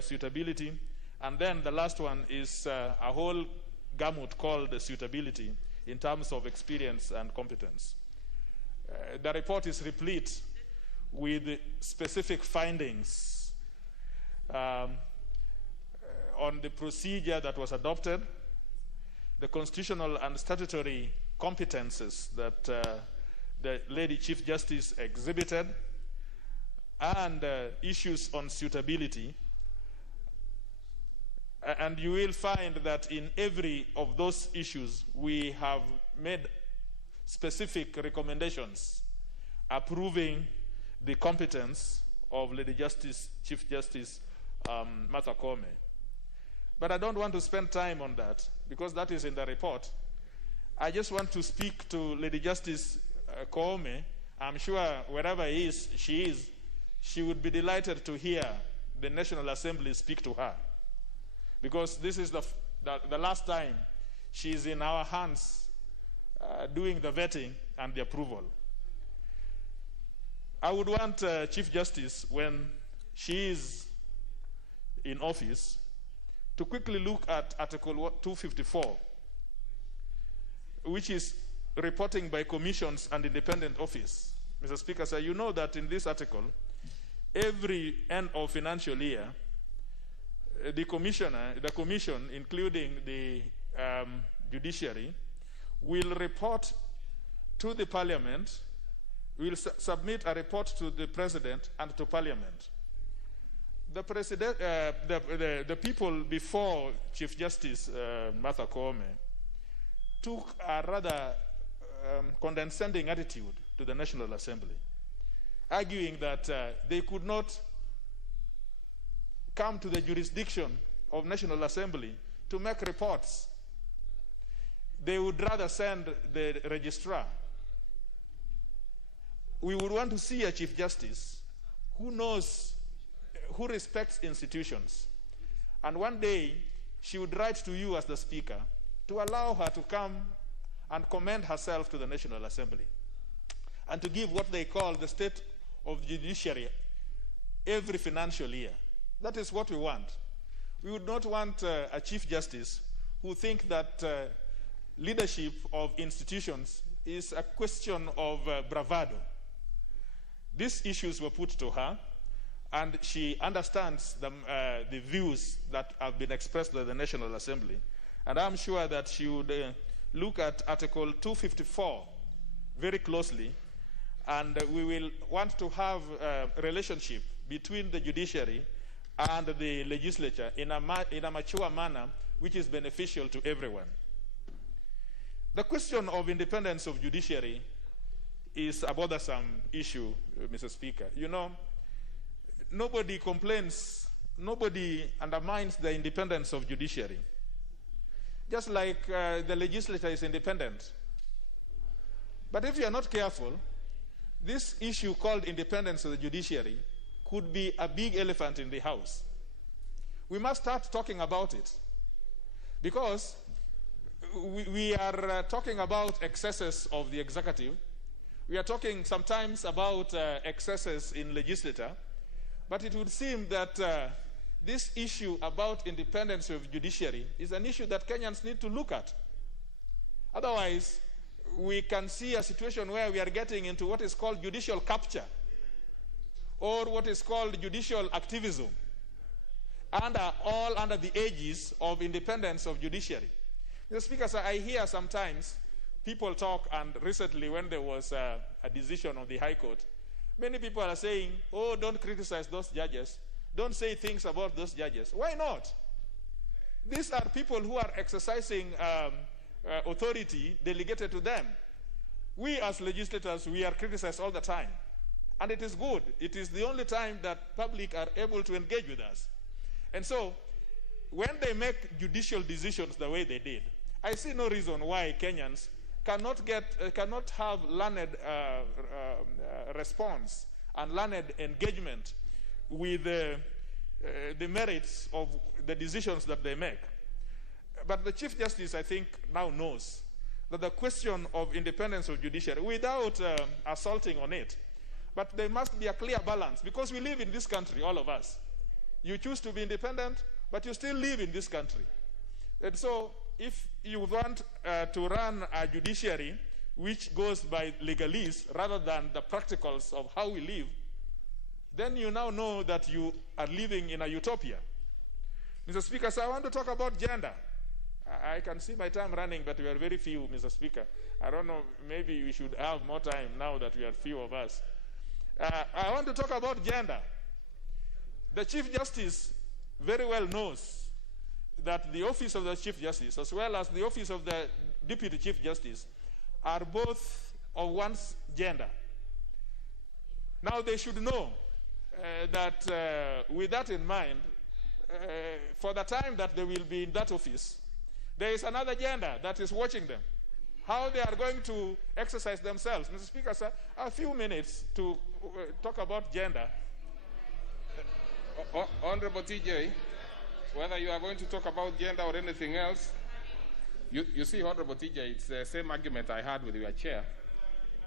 suitability, and then the last one is a whole gamut called suitability in terms of experience and competence. The report is replete with specific findings on the procedure that was adopted, the constitutional and statutory competences that the Lady Chief Justice exhibited, and issues on suitability. And you will find that in every of those issues, we have made specific recommendations approving the competence of Lady Chief Justice Martha Koome. But I don't want to spend time on that because that is in the report. I just want to speak to Lady Justice Koome. I'm sure wherever she is, she would be delighted to hear the National Assembly speak to her, because this is the last time she's in our hands doing the vetting and the approval. I would want Chief Justice, when she is in office, to quickly look at Article 254, which is reporting by commissions and independent office. Mr. Speaker, sir, you know that in this article, every end of financial year, the commission, including the judiciary, will report to the parliament, will submit a report to the president and to parliament. The president, the people before Chief Justice Martha Koome took a rather condescending attitude to the National Assembly, arguing that they could not come to the jurisdiction of National Assembly to make reports. They would rather send the registrar. We would want to see a Chief Justice who knows, who respects institutions. And one day, she would write to you as the Speaker to allow her to come and commend herself to the National Assembly and to give what they call the state of the judiciary every financial year. That is what we want. We would not want a Chief Justice who thinks that leadership of institutions is a question of bravado. These issues were put to her, and she understands the views that have been expressed by the National Assembly. And I'm sure that she would look at Article 254 very closely, and we will want to have a relationship between the judiciary and the legislature in a mature manner which is beneficial to everyone. The question of independence of judiciary is a bothersome issue, Mr. Speaker. You know, nobody complains, nobody undermines the independence of judiciary. Just like the legislature is independent. But if you are not careful, this issue called independence of the judiciary could be a big elephant in the house. We must start talking about it, because we are talking about excesses of the executive. We are talking sometimes about excesses in legislature, but it would seem that this issue about independence of judiciary is an issue that Kenyans need to look at. Otherwise, we can see a situation where we are getting into what is called judicial capture, or what is called judicial activism, all under the aegis of independence of judiciary. Mr. Speaker, sir, I hear sometimes people talk, and recently when there was a decision of the High Court, many people are saying, oh, don't criticize those judges. Don't say things about those judges. Why not? These are people who are exercising authority delegated to them. We as legislators, we are criticized all the time. And it is good. It is the only time that public are able to engage with us. And so, when they make judicial decisions the way they did, I see no reason why Kenyans cannot have learned response and learned engagement with the merits of the decisions that they make. But the Chief Justice, I think, now knows that the question of independence of judiciary, without assaulting on it, but there must be a clear balance, because we live in this country, all of us. You choose to be independent, but you still live in this country. And so, if you want to run a judiciary which goes by legalese rather than the practicals of how we live, then you now know that you are living in a utopia. Mr. Speaker, so I want to talk about gender. I can see my time running, but we are very few, Mr. Speaker. I don't know, maybe we should have more time now that we are few of us. I want to talk about gender. The Chief Justice very well knows that the office of the Chief Justice, as well as the office of the Deputy Chief Justice, are both of one's gender. Now they should know that with that in mind, for the time that they will be in that office, there is another gender that is watching them. How they are going to exercise themselves. Mr. Speaker, sir, a few minutes to talk about gender. Honorable TJ, whether you are going to talk about gender or anything else, you see, Honorable TJ, it's the same argument I had with your chair,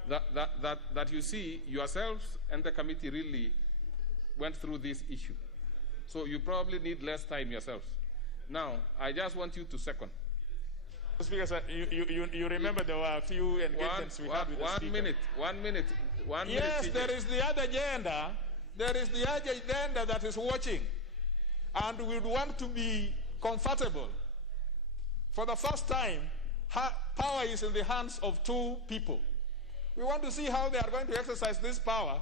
that you see yourselves and the committee really went through this issue. So you probably need less time yourselves. Now, I just want you to second. Speaker, sir, you remember there were a few engagements we had with the Speaker. One minute. Yes, there is the other agenda. There is the other agenda that is watching. And we want to be comfortable. For the first time, power is in the hands of two people. We want to see how they are going to exercise this power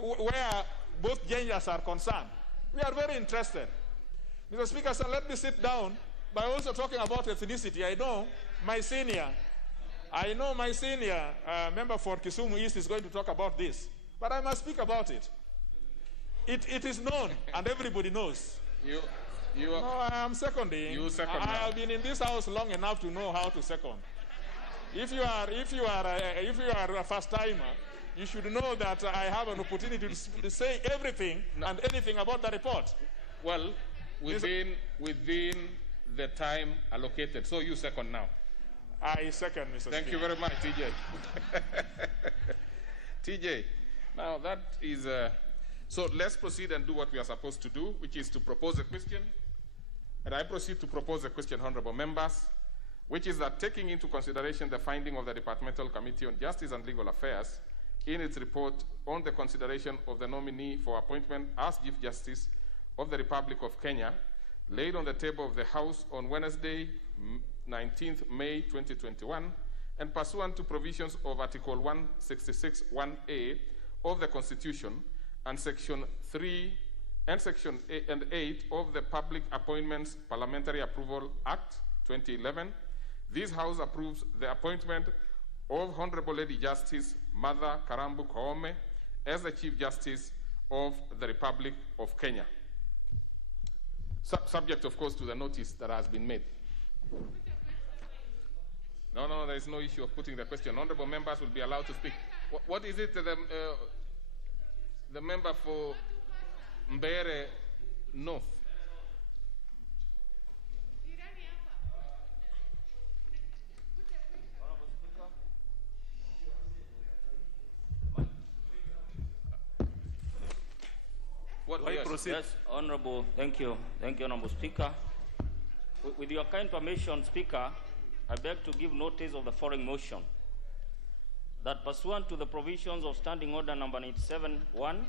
where both genders are concerned. We are very interested. Mr. Speaker, sir, let me sit down by also talking about ethnicity. I know my senior member for Kisumu East is going to talk about this, but I must speak about it. It is known, and everybody knows. No, I am seconding. You second. I have been in this house long enough to know how to second. If you are a first timer, you should know that I have an opportunity to say everything and anything about the report. Well, within the time allocated. So you second now. I second, Mr. Thank Speaker. you very much, TJ. TJ, now that is... so let's proceed and do what we are supposed to do, which is to propose a question. And I proceed to propose a question, honorable members, which is that taking into consideration the finding of the Departmental Committee on Justice and Legal Affairs in its report on the consideration of the nominee for appointment as Chief Justice of the Republic of Kenya, laid on the table of the House on Wednesday, 19th May 2021, and pursuant to provisions of Article 166(1)(a) of the Constitution and Section 3 and Section 8 of the Public Appointments Parliamentary Approval Act 2011, this House approves the appointment of Honorable Lady Justice Martha Karambu Koome as the Chief Justice of the Republic of Kenya. Subject, of course, to the notice that has been made. No, there is no issue of putting the question. Honorable members will be allowed to speak. What is it, the member for Mbere North? Yes, Honorable, thank you, Honorable Speaker. With your kind permission, Speaker, I beg to give notice of the following motion. That pursuant to the provisions of Standing Order number 97(1),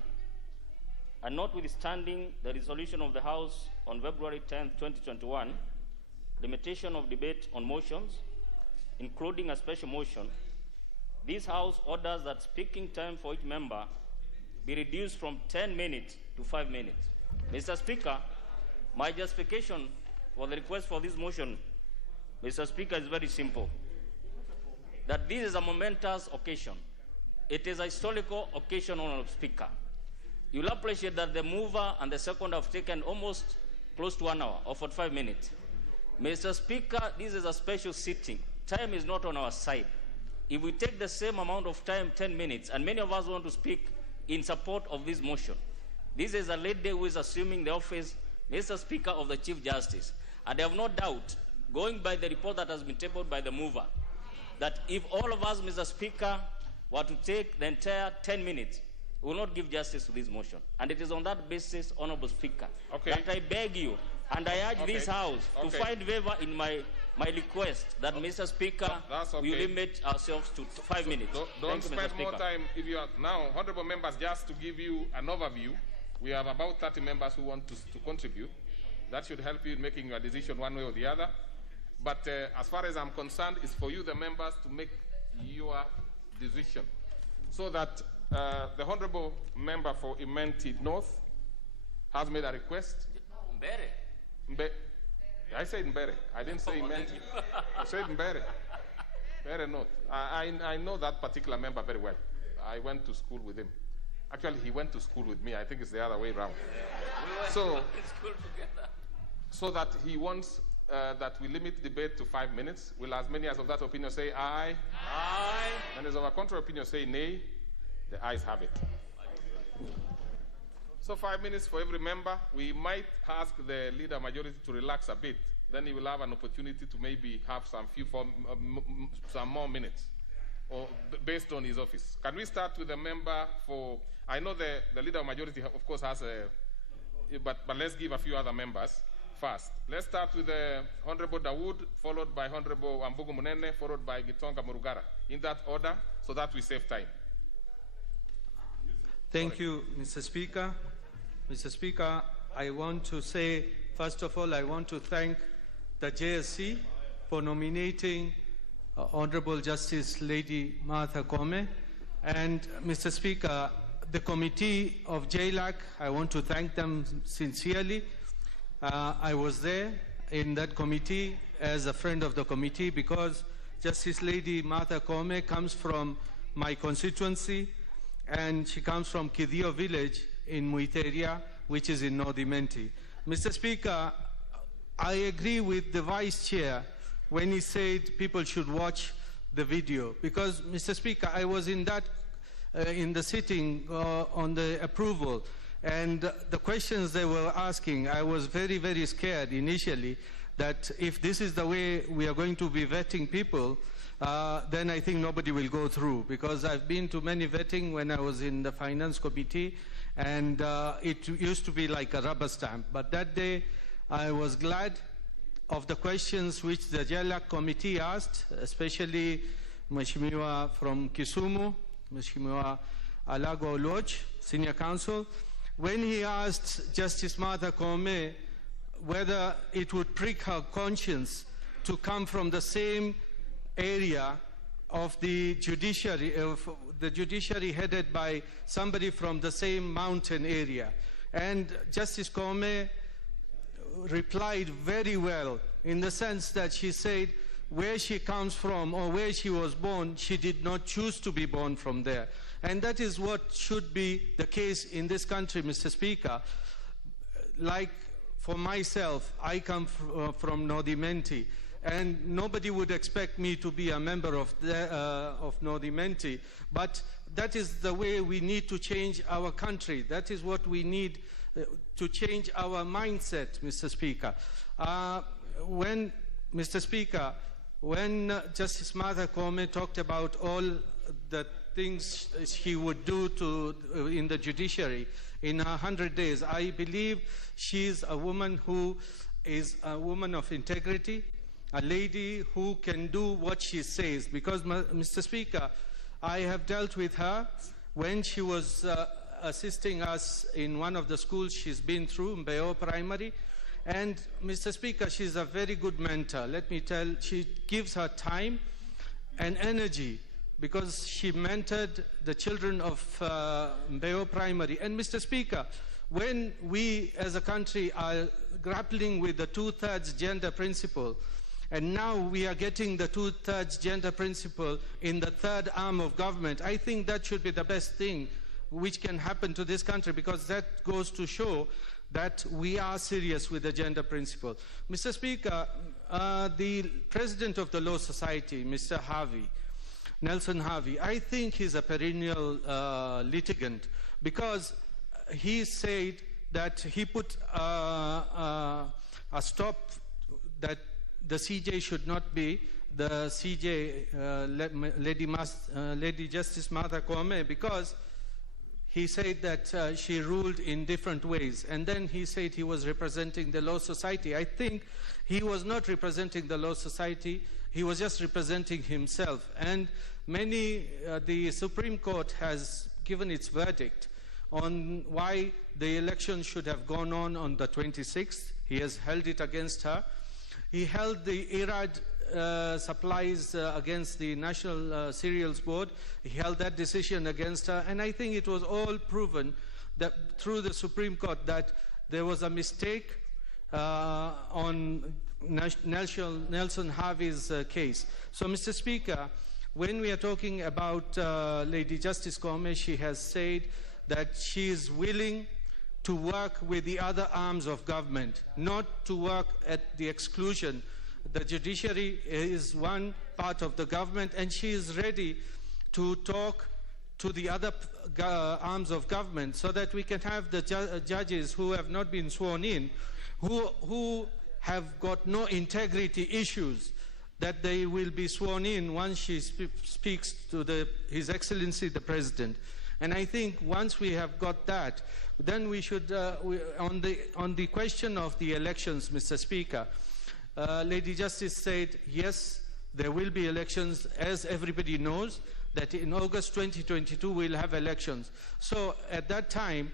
and notwithstanding the resolution of the House on February 10, 2021, limitation of debate on motions, including a special motion, this House orders that speaking time for each member be reduced from 10 minutes to 5 minutes. Mr. Speaker, my justification for the request for this motion, Mr. Speaker, is very simple. That this is a momentous occasion. It is a historical occasion, Honorable Speaker. You'll appreciate that the mover and the second have taken almost close to 1 hour or 45 minutes. Mr. Speaker, this is a special sitting. Time is not on our side. If we take the same amount of time, 10 minutes, and many of us want to speak in support of this motion, this is a lady who is assuming the office, Mr. Speaker, of the Chief Justice. And I have no doubt, going by the report that has been tabled by the mover, that if all of us, Mr. Speaker, were to take the entire 10 minutes, we will not give justice to this motion. And it is on that basis, Honorable Speaker, that I beg you, and I urge this House to find favor in my request that, Mr. Speaker, we limit ourselves to 5 minutes. Don't spend more time. If you are now, honorable members, just to give you an overview, we have about 30 members who want to contribute. That should help you in making your decision one way or the other. But as far as I'm concerned, it's for you, the members, to make your decision. So that the honorable member for Imenti North has made a request. Mbere. I said Mbere. I didn't say Imenti. I said Mbere. Mbere North. I know that particular member very well. I went to school with him. Actually, he went to school with me. I think it's the other way around. So that he wants that we limit debate to 5 minutes. Will as many as of that opinion say aye? Aye. And as of a contrary opinion say nay? The ayes have it. So 5 minutes for every member. We might ask the leader majority to relax a bit. Then he will have an opportunity to maybe have some more minutes, or based on his office. Can we start with the member for? I know the leader majority, of course, has a. But let's give a few other members first. Let's start with the Honorable Dawood, followed by Honorable Ambugu Munene, followed by Gitonga Murugara. In that order, so that we save time. Thank you, Mr. Speaker. Mr. Speaker, I want to say, first of all, I want to thank the JSC for nominating Honorable Justice Lady Martha Koome. And Mr. Speaker, the committee of JLAC, I want to thank them sincerely. I was there in that committee as a friend of the committee because Justice Lady Martha Koome comes from my constituency, and she comes from Kidio village in Muiteria, which is in North Imenti. Mr. Speaker, I agree with the Vice Chair when he said people should watch the video because, Mr. Speaker, I was in that in the sitting on the approval. And the questions they were asking, I was very, very scared initially that if this is the way we are going to be vetting people, then I think nobody will go through, because I've been to many vetting when I was in the finance committee, and it used to be like a rubber stamp. But that day, I was glad of the questions which the JLAC committee asked, especially Mheshimiwa from Kisumu, Mheshimiwa Alago Lodge, Senior Counsel, when he asked Justice Martha Koome whether it would prick her conscience to come from the same area of the judiciary headed by somebody from the same mountain area. And Justice Koome replied very well, in the sense that she said where she comes from or where she was born, she did not choose to be born from there. And that is what should be the case in this country, Mr. Speaker. Like for myself, I come from Nodimenti, and nobody would expect me to be a member of Nodimenti, but that is the way we need to change our country. That is what we need to change our mindset, Mr. Speaker. Mr. Speaker, when Justice Martha Koome talked about all the things she would do in the judiciary in her 100 days, I believe she's a woman who is a woman of integrity, a lady who can do what she says. Because, Mr. Speaker, I have dealt with her when she was assisting us in one of the schools she's been through, Mbeo Primary. And, Mr. Speaker, she's a very good mentor. Let me tell, she gives her time and energy, because she mentored the children of Mbeo Primary. And, Mr. Speaker, when we as a country are grappling with the two-thirds gender principle, and now we are getting the two-thirds gender principle in the third arm of government, I think that should be the best thing which can happen to this country, because that goes to show that we are serious with the gender principle. Mr. Speaker, the president of the Law Society, Mr. Harvey, Nelson Harvey, I think he's a perennial litigant, because he said that he put a stop that the CJ should not be the CJ, Lady Justice Martha Koome, because he said that she ruled in different ways. And then he said he was representing the Law Society. I think he was not representing the Law Society, he was just representing himself. And the Supreme Court has given its verdict on why the election should have gone on the 26th. He has held it against her. He held the IRAD supplies against the National Cereals Board. He held that decision against her. And I think it was all proven that through the Supreme Court that there was a mistake on Nelson Harvey's case. So, Mr. Speaker, when we are talking about Lady Justice Koome, she has said that she is willing to work with the other arms of government, not to work at the exclusion. The judiciary is one part of the government, and she is ready to talk to the other arms of government so that we can have the judges who have not been sworn in, who have got no integrity issues, that they will be sworn in once she speaks to His Excellency the President. And I think once we have got that, then we should, on the question of the elections, Mr. Speaker, Lady Justice said, yes, there will be elections, as everybody knows, that in August 2022 we'll have elections. So at that time,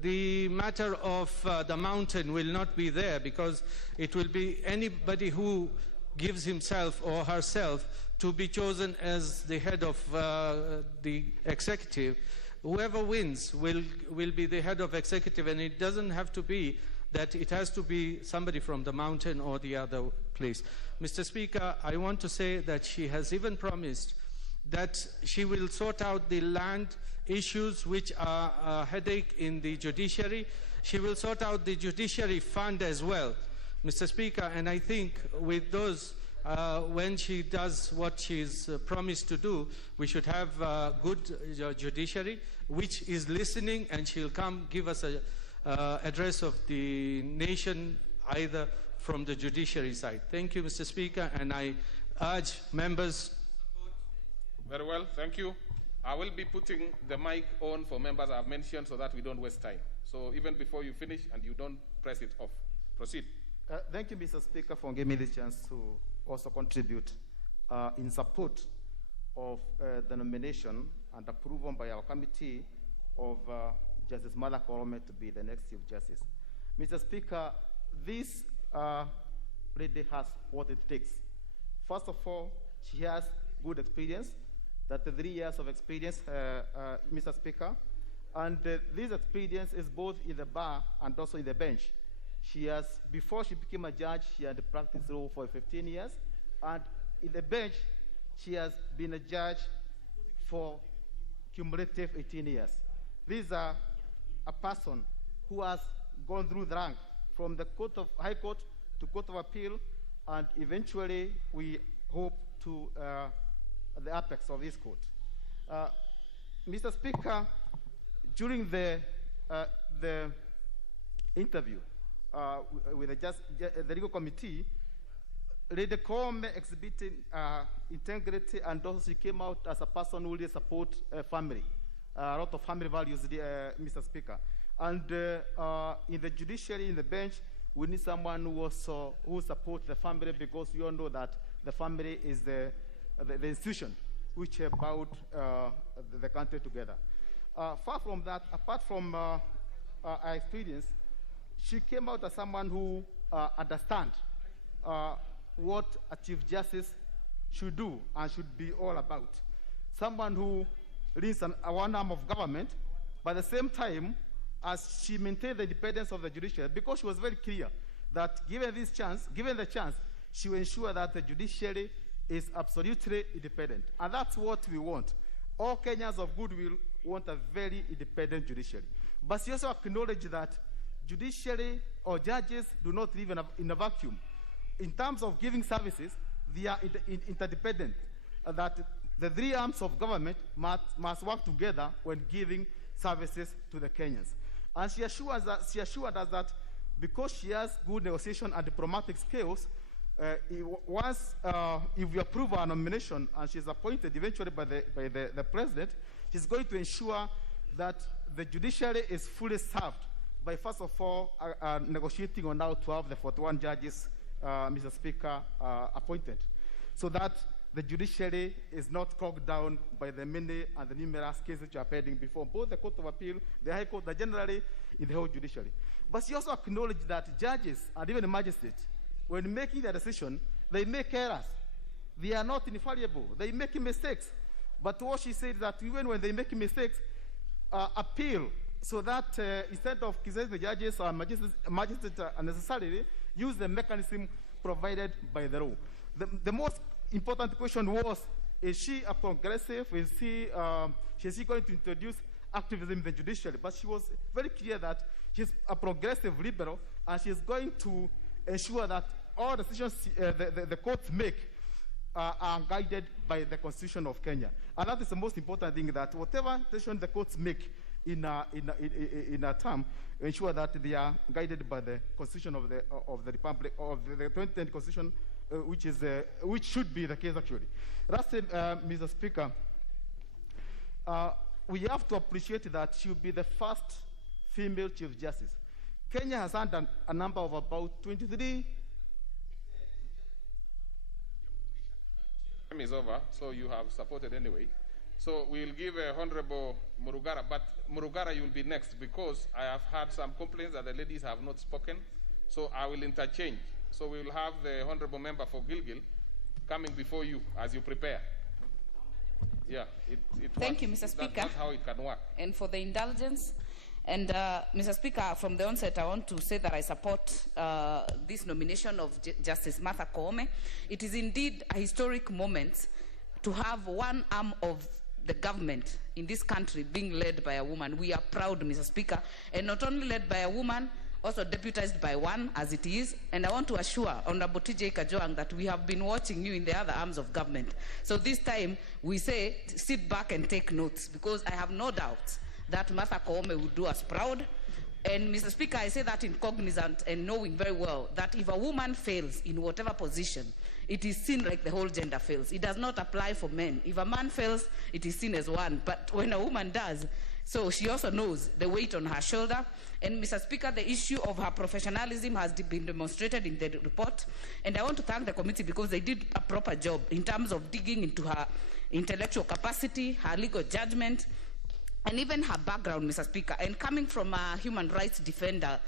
the matter of the mountain will not be there, because it will be anybody who gives himself or herself to be chosen as the head of the executive. Whoever wins will be the head of executive, and it doesn't have to be that it has to be somebody from the mountain or the other place. Mr. Speaker, I want to say that she has even promised that she will sort out the land issues which are a headache in the judiciary. She will sort out the judiciary fund as well, Mr. Speaker, and I think with those when she does what she's promised to do, we should have a good judiciary which is listening, and she'll come give us a address of the nation, either from the judiciary side. Thank you, Mr. Speaker, and I urge members. Very well, thank you. I will be putting the mic on for members I've mentioned so that we don't waste time. So even before you finish and you don't press it off. Proceed. Thank you, Mr. Speaker, for giving me this chance to also contribute in support of the nomination and approval by our committee of Justice Martha Koome to be the next Chief Justice. Mr. Speaker, this lady has what it takes. First of all, she has good experience, that 3 years of experience, Mr. Speaker, and this experience is both in the bar and also in the bench. She has, before she became a judge, she had practiced law for 15 years, and in the bench, she has been a judge for cumulative 18 years. This is a person who has gone through the rank from the High Court to Court of Appeal, and eventually we hope to the apex of this court. Mr. Speaker, during the interview with the legal committee, Lady Koome exhibited integrity, and also she came out as a person who really supports family, a lot of family values, Mr. Speaker. And in the judiciary, in the bench, we need someone who also supports the family, because we all know that the family is the institution which bound the country together. Far from that, apart from our experience, she came out as someone who understands what a Chief Justice should do and should be all about. Someone who leads one arm of government, but at the same time, as she maintained the independence of the judiciary, because she was very clear that given the chance, she will ensure that the judiciary is absolutely independent. And that's what we want. All Kenyans of goodwill want a very independent judiciary. But she also acknowledged that judiciary or judges do not live in a vacuum. In terms of giving services, they are interdependent. That the 3 arms of government must work together when giving services to the Kenyans. And she assured us that because she has good negotiation and diplomatic skills, if we approve her nomination and she's appointed eventually by the president, she's going to ensure that the judiciary is fully served by, first of all, negotiating on how to have the 41 judges, Mr. Speaker, appointed, so that the judiciary is not cogged down by the many and the numerous cases which are pending before both the Court of Appeal, the High Court, and generally in the whole judiciary. But she also acknowledged that judges and even the magistrates, when making their decision, they make errors. They are not infallible. They make mistakes. But what she said is that even when they make mistakes, appeal, so that instead of criticizing the judges or magistrates unnecessarily, use the mechanism provided by the law. The most important question was, is she a progressive? Is she going to introduce activism in the judiciary? But she was very clear that she's a progressive liberal, and she's going to ensure that all decisions the courts make are guided by the Constitution of Kenya. And that is the most important thing, that whatever decision the courts make in a term, ensure that they are guided by the Constitution of the Republic, of the 2010 Constitution, which should be the case actually. Lastly, Mr. Speaker, we have to appreciate that she will be the first female Chief Justice. Kenya has had a number of about 23. Time is over, so you have supported anyway. So we'll give Honorable Murugara, but Murugara, you will be next, because I have had some complaints that the ladies have not spoken. So I will interchange. So we will have the Honorable Member for Gilgil coming before you as you prepare. Yeah, Thank you, Mr. Speaker. That's how it can work. And for the indulgence. And Mr. Speaker, from the onset, I want to say that I support this nomination of Justice Martha Koome. It is indeed a historic moment to have one arm of the government in this country being led by a woman. We are proud, Mr. Speaker, and not only led by a woman, also deputized by one as it is. And I want to assure Honorable TJ Kajwang that we have been watching you in the other arms of government. So this time we say sit back and take notes, because I have no doubt that Martha Koome will do us proud. And Mr. Speaker, I say that in cognizant and knowing very well that if a woman fails in whatever position, it is seen like the whole gender fails. It does not apply for men. If a man fails, it is seen as one. But when a woman does, so she also knows the weight on her shoulder. And Mr. Speaker, the issue of her professionalism has been demonstrated in the report. And I want to thank the committee because they did a proper job in terms of digging into her intellectual capacity, her legal judgment, and even her background, Mr. Speaker. And coming from a human rights defender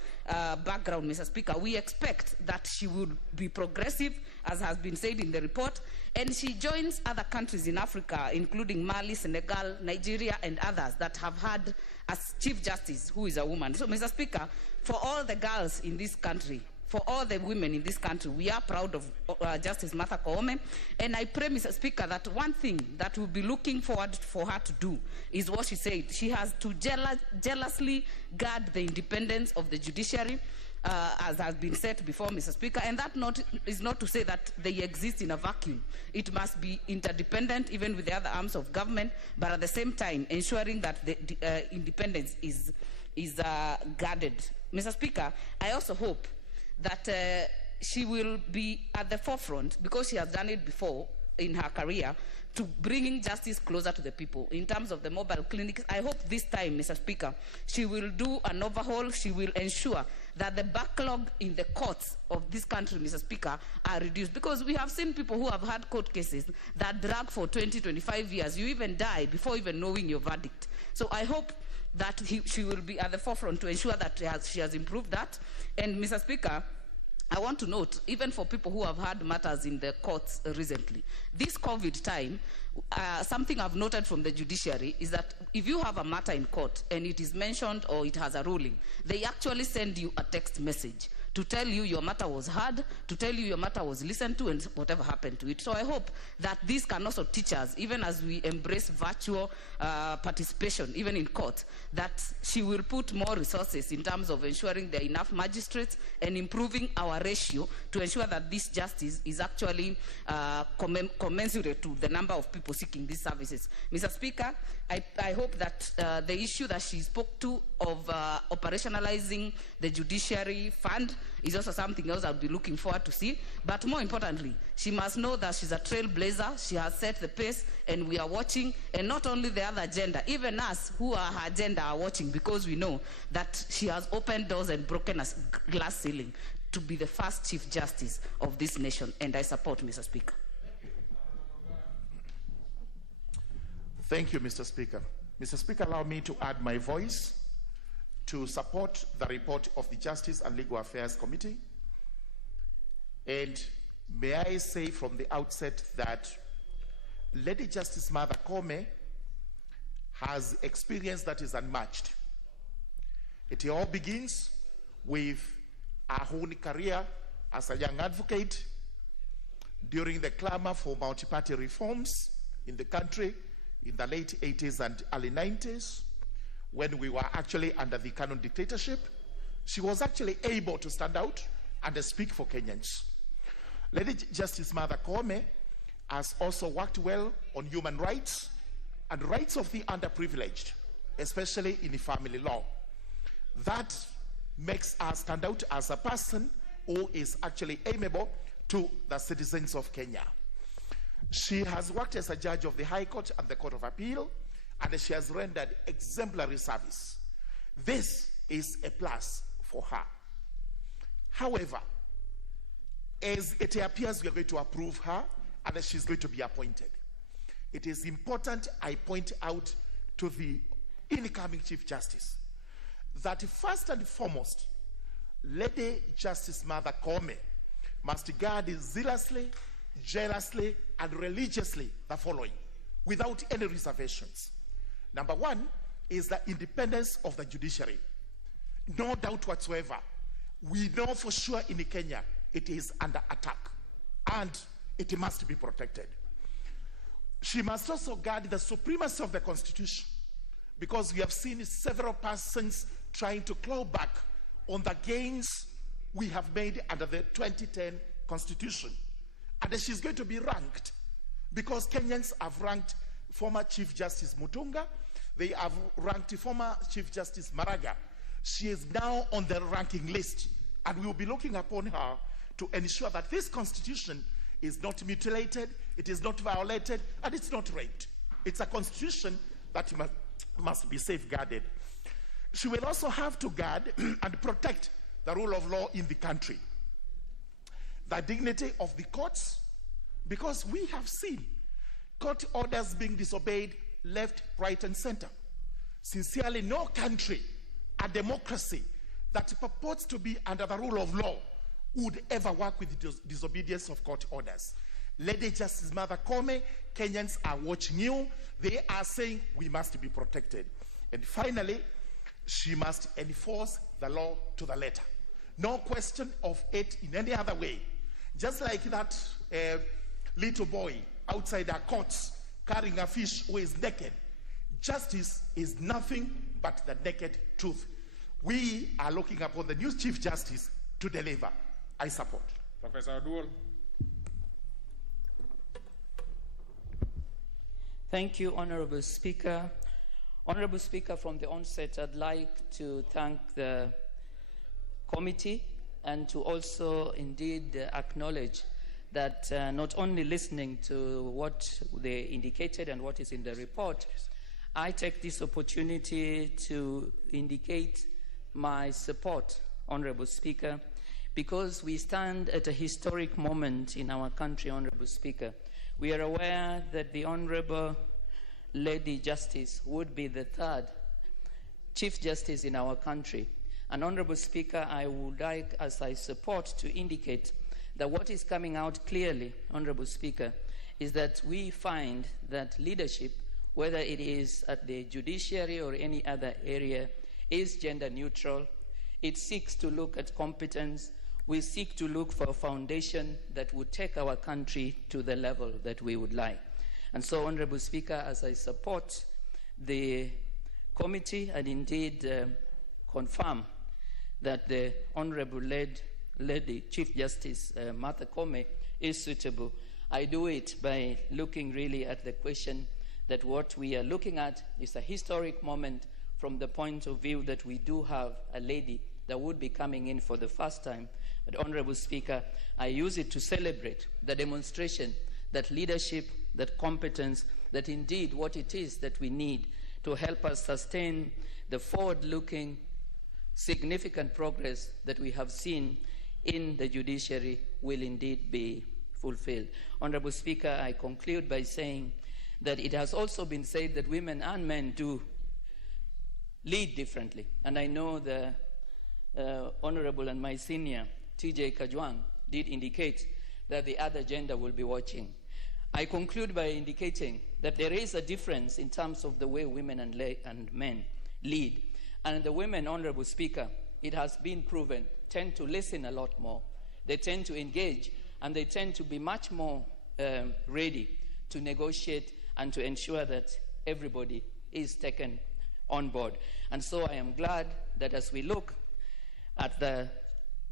background, Mr. Speaker, we expect that she will be progressive, as has been said in the report, and she joins other countries in Africa, including Mali, Senegal, Nigeria, and others that have had a Chief Justice who is a woman. So, Mr. Speaker, for all the girls in this country, for all the women in this country, we are proud of Justice Martha Koome. And I pray, Mr. Speaker, that one thing that we'll be looking forward for her to do is what she said. She has to jealously guard the independence of the judiciary, as has been said before, Mr. Speaker. And that is not to say that they exist in a vacuum. It must be interdependent, even with the other arms of government, but at the same time, ensuring that the independence is guarded. Mr. Speaker, I also hope that she will be at the forefront, because she has done it before in her career, to bringing justice closer to the people. In terms of the mobile clinics, I hope this time, Mr. Speaker, she will do an overhaul. She will ensure that the backlog in the courts of this country, Mr. Speaker, are reduced. Because we have seen people who have had court cases that drag for 20, 25 years. You even die before even knowing your verdict. So I hope that she will be at the forefront to ensure that she has improved that. And Mr. Speaker, I want to note, even for people who have had matters in the courts recently, this COVID time, something I've noted from the judiciary is that if you have a matter in court and it is mentioned or it has a ruling, they actually send you a text message to tell you your matter was heard, to tell you your matter was listened to, and whatever happened to it. So I hope that this can also teach us, even as we embrace virtual participation, even in court, that she will put more resources in terms of ensuring there are enough magistrates and improving our ratio to ensure that this justice is actually commensurate to the number of people seeking these services. Mr. Speaker, I hope that the issue that she spoke to of operationalizing the judiciary fund is also something else I'll be looking forward to see. But more importantly, she must know that she's a trailblazer. She has set the pace, and we are watching. And not only the other gender, even us who are her gender are watching, because we know that she has opened doors and broken a glass ceiling to be the first Chief Justice of this nation. And I support, Mr. Speaker. Thank you, Mr. Speaker. Mr. Speaker, allow me to add my voice to support the report of the Justice and Legal Affairs Committee. And may I say from the outset that Lady Justice Martha Koome has experience that is unmatched. It all begins with her own career as a young advocate during the clamor for multi-party reforms in the country in the late 80s and early 90s, when we were actually under the Canon dictatorship. She was actually able to stand out and speak for Kenyans. Lady Justice Martha Koome has also worked well on human rights and rights of the underprivileged, especially in the family law. That makes her stand out as a person who is actually amiable to the citizens of Kenya. She has worked as a judge of the High Court and the Court of Appeal, and she has rendered exemplary service. This is a plus for her. However, as it appears we are going to approve her and that she's going to be appointed, it is important I point out to the incoming Chief Justice that first and foremost, Lady Justice Martha Koome must guard zealously, jealously, and religiously the following, without any reservations. Number one is the independence of the judiciary. No doubt whatsoever. We know for sure in Kenya it is under attack, and it must be protected. She must also guard the supremacy of the Constitution, because we have seen several persons trying to claw back on the gains we have made under the 2010 Constitution. And she's going to be ranked because Kenyans have ranked former Chief Justice Mutunga. They have ranked former Chief Justice Maraga. She is now on the ranking list, and we will be looking upon her to ensure that this Constitution is not mutilated, it is not violated, and it's not raped. It's a Constitution that must be safeguarded. She will also have to guard and protect the rule of law in the country, the dignity of the courts, because we have seen court orders being disobeyed left, right, and center. Sincerely, no country, a democracy that purports to be under the rule of law would ever work with the disobedience of court orders. Lady Justice Martha Koome, Kenyans are watching you. They are saying we must be protected. And finally, she must enforce the law to the letter. No question of it in any other way. Just like that little boy outside our courts carrying a fish who is naked. Justice is nothing but the naked truth. We are looking upon the new Chief Justice to deliver. I support. Professor Oduol. Thank you, Honorable Speaker. Honorable Speaker, from the onset, I'd like to thank the committee and to also indeed acknowledge that not only listening to what they indicated and what is in the report, I take this opportunity to indicate my support, Honorable Speaker, because we stand at a historic moment in our country, Honorable Speaker. We are aware that the Honorable Lady Justice would be the third Chief Justice in our country. And Honorable Speaker, I would like, as I support, to indicate that what is coming out clearly, Honorable Speaker, is that we find that leadership, whether it is at the judiciary or any other area, is gender neutral. It seeks to look at competence. We seek to look for a foundation that would take our country to the level that we would like. And so, Honorable Speaker, as I support the committee and indeed confirm that the Honorable Lady Chief Justice Martha Koome is suitable, I do it by looking really at the question that what we are looking at is a historic moment from the point of view that we do have a lady that would be coming in for the first time. But Honorable Speaker, I use it to celebrate the demonstration that leadership, that competence, that indeed what it is that we need to help us sustain the forward-looking significant progress that we have seen in the judiciary will indeed be fulfilled. Honorable Speaker, I conclude by saying that it has also been said that women and men do lead differently. And I know the Honorable and my senior, TJ Kajwang, did indicate that the other gender will be watching. I conclude by indicating that there is a difference in terms of the way women and men lead. And the women, Honorable Speaker, it has been proven, tend to listen a lot more. They tend to engage, and they tend to be much more ready to negotiate and to ensure that everybody is taken on board. And so I am glad that as we look at the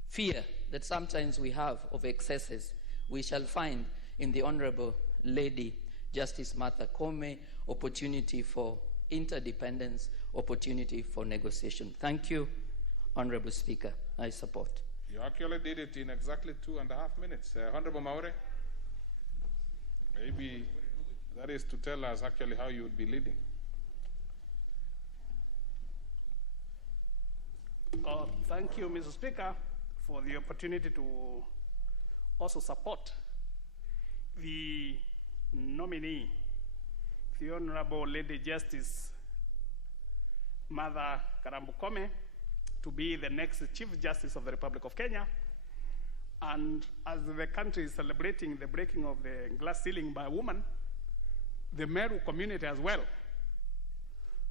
fear that sometimes we have of excesses, we shall find in the Honorable Lady Justice Martha Koome opportunity for interdependence, opportunity for negotiation. Thank you, Honorable Speaker. I support. You actually did it in exactly 2.5 minutes. Honorable Maure, maybe that is to tell us actually how you would be leading. Thank you, Mr. Speaker, for the opportunity to also support the nominee, the Honorable Lady Justice Martha Koome, to be the next Chief Justice of the Republic of Kenya. And as the country is celebrating the breaking of the glass ceiling by a woman, the Meru community as well,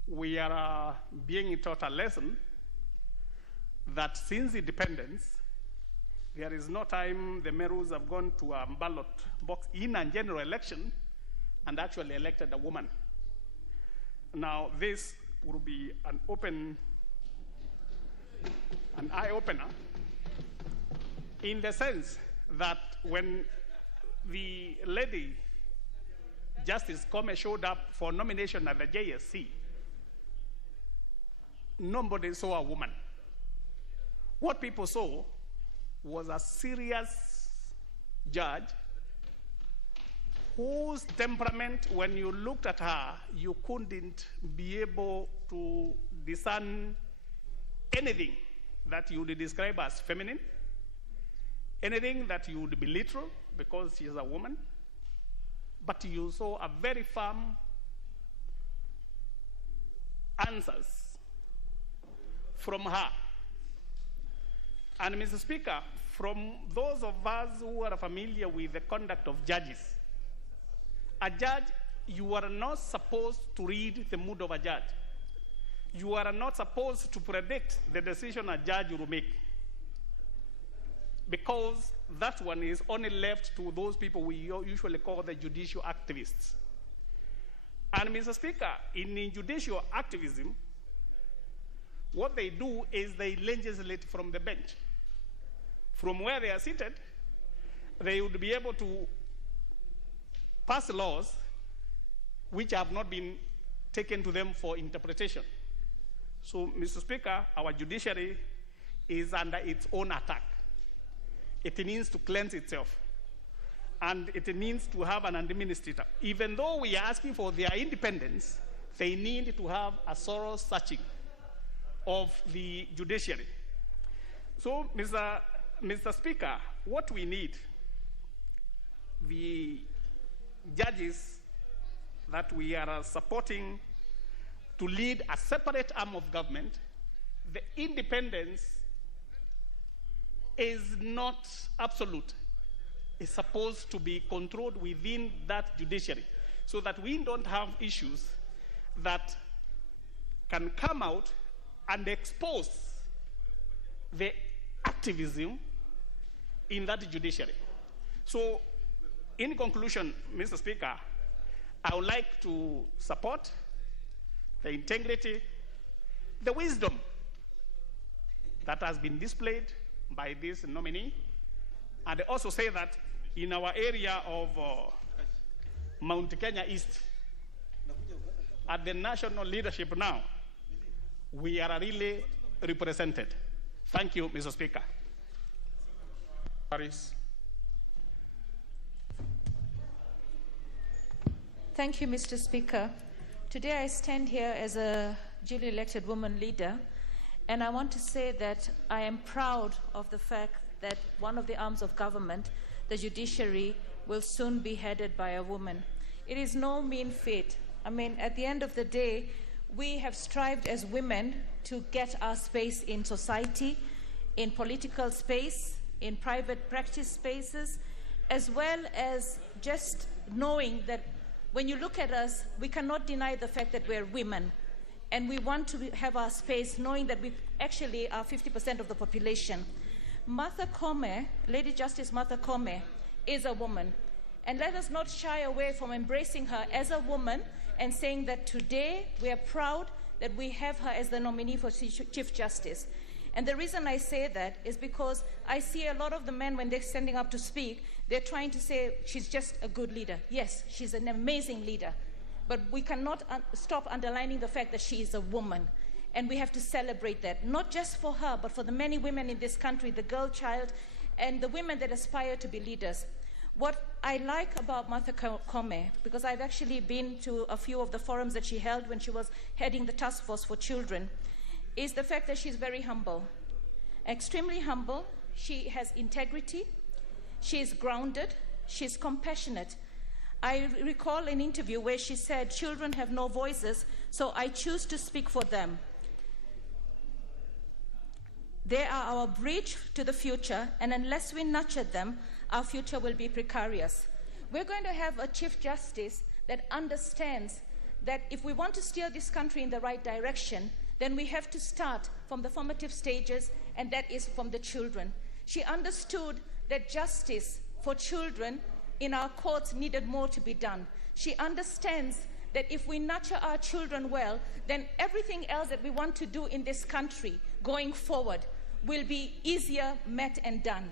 we are being taught a lesson that since independence, there is no time the Merus have gone to a ballot box in a general election and actually elected a woman. Now, this will be an open an eye-opener in the sense that when the lady Justice Koome showed up for nomination at the JSC, nobody saw a woman. What people saw was a serious judge whose temperament, when you looked at her, you couldn't be able to discern anything that you would describe as feminine, anything that you would belittle because she is a woman, but you saw a very firm answers from her. And Mr. Speaker, from those of us who are familiar with the conduct of judges, a judge, you are not supposed to read the mood of a judge. You are not supposed to predict the decision a judge will make, because that one is only left to those people we usually call the judicial activists. And Mr. Speaker, in judicial activism, what they do is they legislate from the bench. From where they are seated, they would be able to pass laws which have not been taken to them for interpretation. So, Mr. Speaker, our judiciary is under its own attack. It needs to cleanse itself, and it needs to have an administrator. Even though we are asking for their independence, they need to have a thorough searching of the judiciary. So, Mr. Speaker, what we need, the judges that we are supporting to lead a separate arm of government, the independence is not absolute. It's supposed to be controlled within that judiciary so that we don't have issues that can come out and expose the activism in that judiciary. So, in conclusion, Mr. Speaker, I would like to support the integrity, the wisdom that has been displayed by this nominee, and I also say that in our area of Mount Kenya East, at the national leadership now, we are really represented. Thank you, Mr. Speaker. Paris. Thank you, Mr. Speaker. Today I stand here as a duly elected woman leader, and I want to say that I am proud of the fact that one of the arms of government, the judiciary, will soon be headed by a woman. It is no mean feat. I mean, at the end of the day, we have strived as women to get our space in society, in political space, in private practice spaces, as well as just knowing that when you look at us, we cannot deny the fact that we're women. And we want to have our space knowing that we actually are 50% of the population. Martha Koome, Lady Justice Martha Koome, is a woman. And let us not shy away from embracing her as a woman and saying that today we are proud that we have her as the nominee for Chief Justice. And the reason I say that is because I see a lot of the men, when they're standing up to speak, they're trying to say she's just a good leader. Yes, she's an amazing leader. But we cannot stop underlining the fact that she is a woman. And we have to celebrate that, not just for her, but for the many women in this country, the girl child, and the women that aspire to be leaders. What I like about Martha Koome, because I've actually been to a few of the forums that she held when she was heading the task force for children, is the fact that she's very humble, extremely humble. She has integrity, she is grounded, she's compassionate. I recall an interview where she said, "Children have no voices, so I choose to speak for them. They are our bridge to the future, and unless we nurture them, our future will be precarious." We're going to have a Chief Justice that understands that if we want to steer this country in the right direction, then we have to start from the formative stages, and that is from the children. She understood that justice for children in our courts needed more to be done. She understands that if we nurture our children well, then everything else that we want to do in this country going forward will be easier met and done.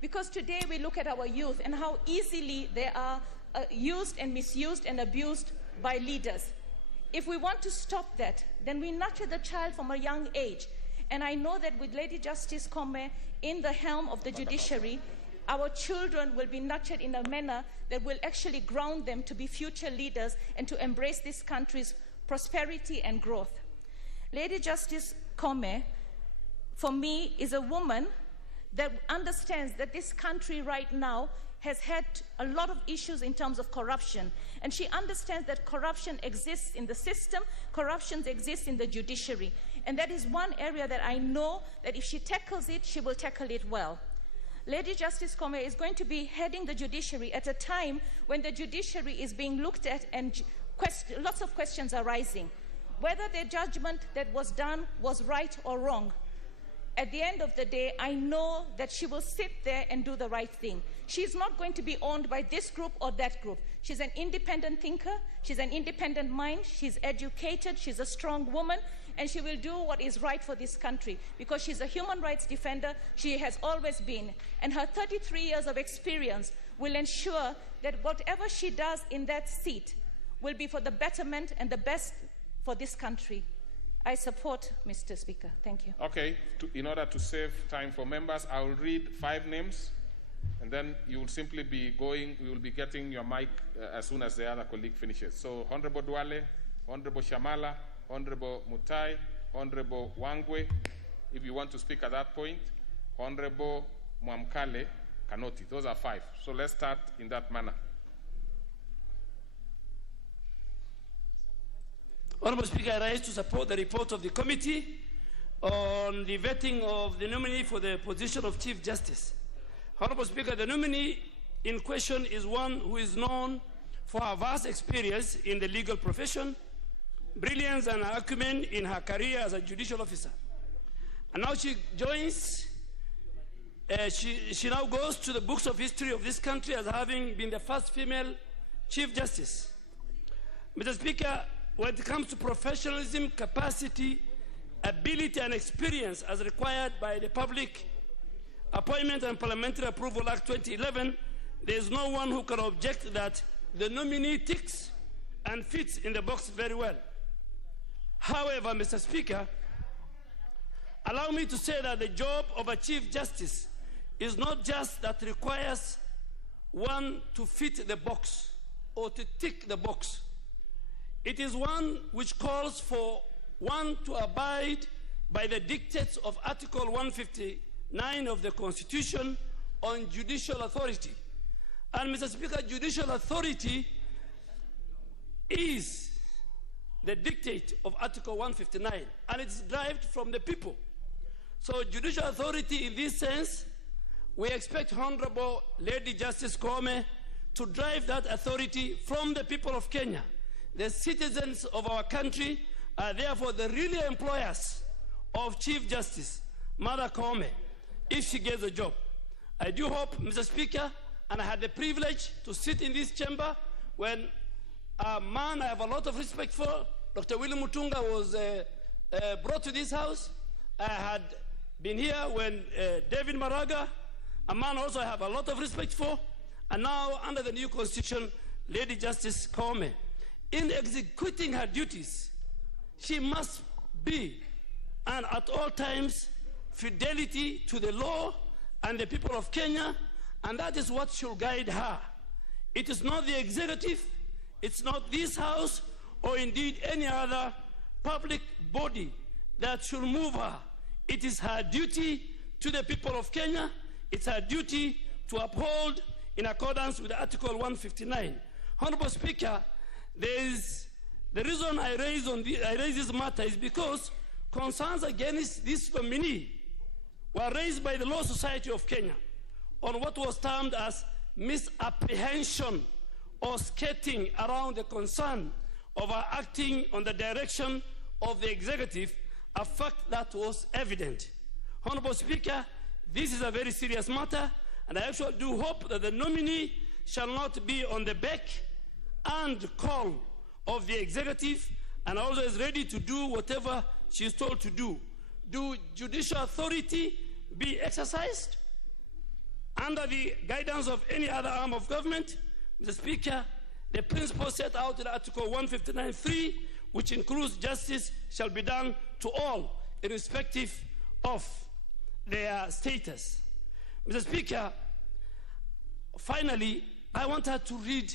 Because today we look at our youth and how easily they are used and misused and abused by leaders. If we want to stop that, then we nurture the child from a young age. And I know that with Lady Justice Kome in the helm of the judiciary, our children will be nurtured in a manner that will actually ground them to be future leaders and to embrace this country's prosperity and growth. Lady Justice Kome, for me, is a woman that understands that this country right now has had a lot of issues in terms of corruption. And she understands that corruption exists in the system, corruption exists in the judiciary. And that is one area that I know that if she tackles it, she will tackle it well. Lady Justice Kome is going to be heading the judiciary at a time when the judiciary is being looked at and lots of questions are rising. Whether the judgment that was done was right or wrong, at the end of the day, I know that she will sit there and do the right thing. She's not going to be owned by this group or that group. She's an independent thinker, she's an independent mind, she's educated, she's a strong woman, and she will do what is right for this country because she's a human rights defender, she has always been. And her 33 years of experience will ensure that whatever she does in that seat will be for the betterment and the best for this country. I support, Mr. Speaker. Thank you. Okay, in order to save time for members, I will read 5 names, and then you will simply be going, we will be getting your mic as soon as the other colleague finishes. So, Honorable Duale, Honorable Shamala, Honorable Mutai, Honorable Wangwe, if you want to speak at that point, Honorable Mwamkale Kanoti. Those are 5. So let's start in that manner. Honorable Speaker, I rise to support the report of the committee on the vetting of the nominee for the position of Chief Justice. Honorable Speaker, the nominee in question is one who is known for her vast experience in the legal profession, brilliance and acumen in her career as a judicial officer. And now she joins, she now goes to the books of history of this country as having been the first female Chief Justice. Mr. Speaker, when it comes to professionalism, capacity, ability, and experience as required by the Public Appointment and Parliamentary Approval Act 2011, there is no one who can object that the nominee ticks and fits in the box very well. However, Mr. Speaker, allow me to say that the job of a Chief Justice is not just that requires one to fit the box or to tick the box. It is one which calls for one to abide by the dictates of Article 159 of the Constitution on judicial authority. And Mr. Speaker, judicial authority is the dictate of Article 159, and it's derived from the people. So judicial authority in this sense, we expect Honorable Lady Justice Kome to drive that authority from the people of Kenya. The citizens of our country are therefore the really employers of Chief Justice Mother Kome, if she gets a job. I do hope, Mr. Speaker, and I had the privilege to sit in this chamber when a man I have a lot of respect for, Dr. William Mutunga, was brought to this house. I had been here when David Maraga, a man also I have a lot of respect for, and now under the new constitution, Lady Justice Kome. In executing her duties, she must be, and at all times, fidelity to the law and the people of Kenya, and that is what should guide her. It is not the executive, it's not this house, or indeed any other public body that should move her. It is her duty to the people of Kenya, it's her duty to uphold in accordance with Article 159. Honorable Speaker, the reason I raise this matter is because concerns against this nominee were raised by the Law Society of Kenya on what was termed as misapprehension or skating around the concern of our acting on the direction of the executive, a fact that was evident. Honorable Speaker, this is a very serious matter, and I actually do hope that the nominee shall not be on the beck and call of the executive, and also is ready to do whatever she is told to do do judicial authority be exercised under the guidance of any other arm of government? Mr. Speaker, the principle set out in Article 159.3, which includes justice, shall be done to all, irrespective of their status. Mr. Speaker, finally, I want her to read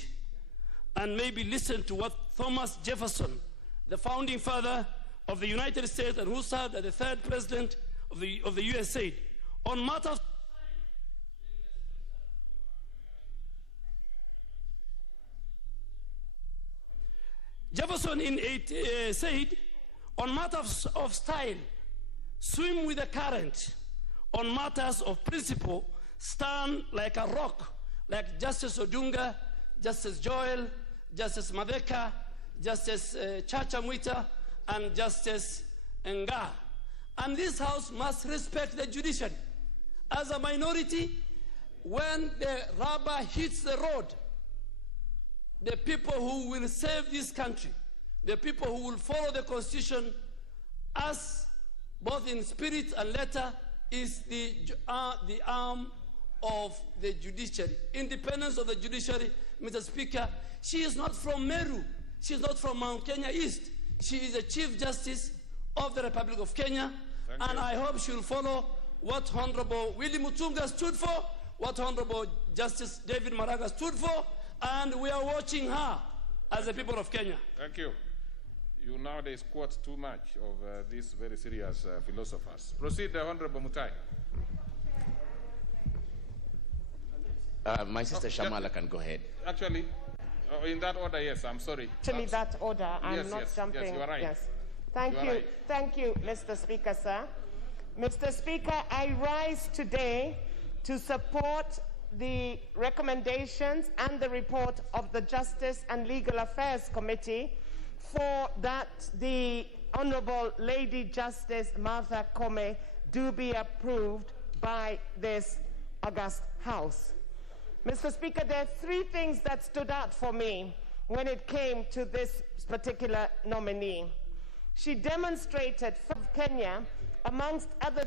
and maybe listen to what Thomas Jefferson, the founding father of the United States and who served as the third president of the US, said on matters. Jefferson said, on matters of style, swim with the current. On matters of principle, stand like a rock, like Justice Odunga, Justice Joel, Justice Madeka, Justice Chacha Mwita, and Justice Nga. And this House must respect the judiciary. As a minority, when the rubber hits the road, the people who will save this country, the people who will follow the Constitution as both in spirit and letter, is the arm of the judiciary. Independence of the judiciary, Mr. Speaker, she is not from Meru. She is not from Mount Kenya East. She is the Chief Justice of the Republic of Kenya. And I hope she will follow what Honorable Willie Mutunga stood for, what Honorable Justice David Maraga stood for, and we are watching her as the people of Kenya. Thank you. You nowadays quote too much of these very serious philosophers. Proceed, Honorable Mutai. My sister Shamala can go ahead. Actually, in that order, yes, I'm sorry. Actually, that order, I'm not yes, jumping. Yes, you are right. Yes. Thank you. Right. Thank you, Mr. Speaker, sir. Mr. Speaker, I rise today to support the recommendations and the report of the Justice and Legal Affairs Committee for that the Honorable Lady Justice Martha Koome do be approved by this august House. Mr. Speaker, there are three things that stood out for me when it came to this particular nominee. She demonstrated for Kenya, amongst other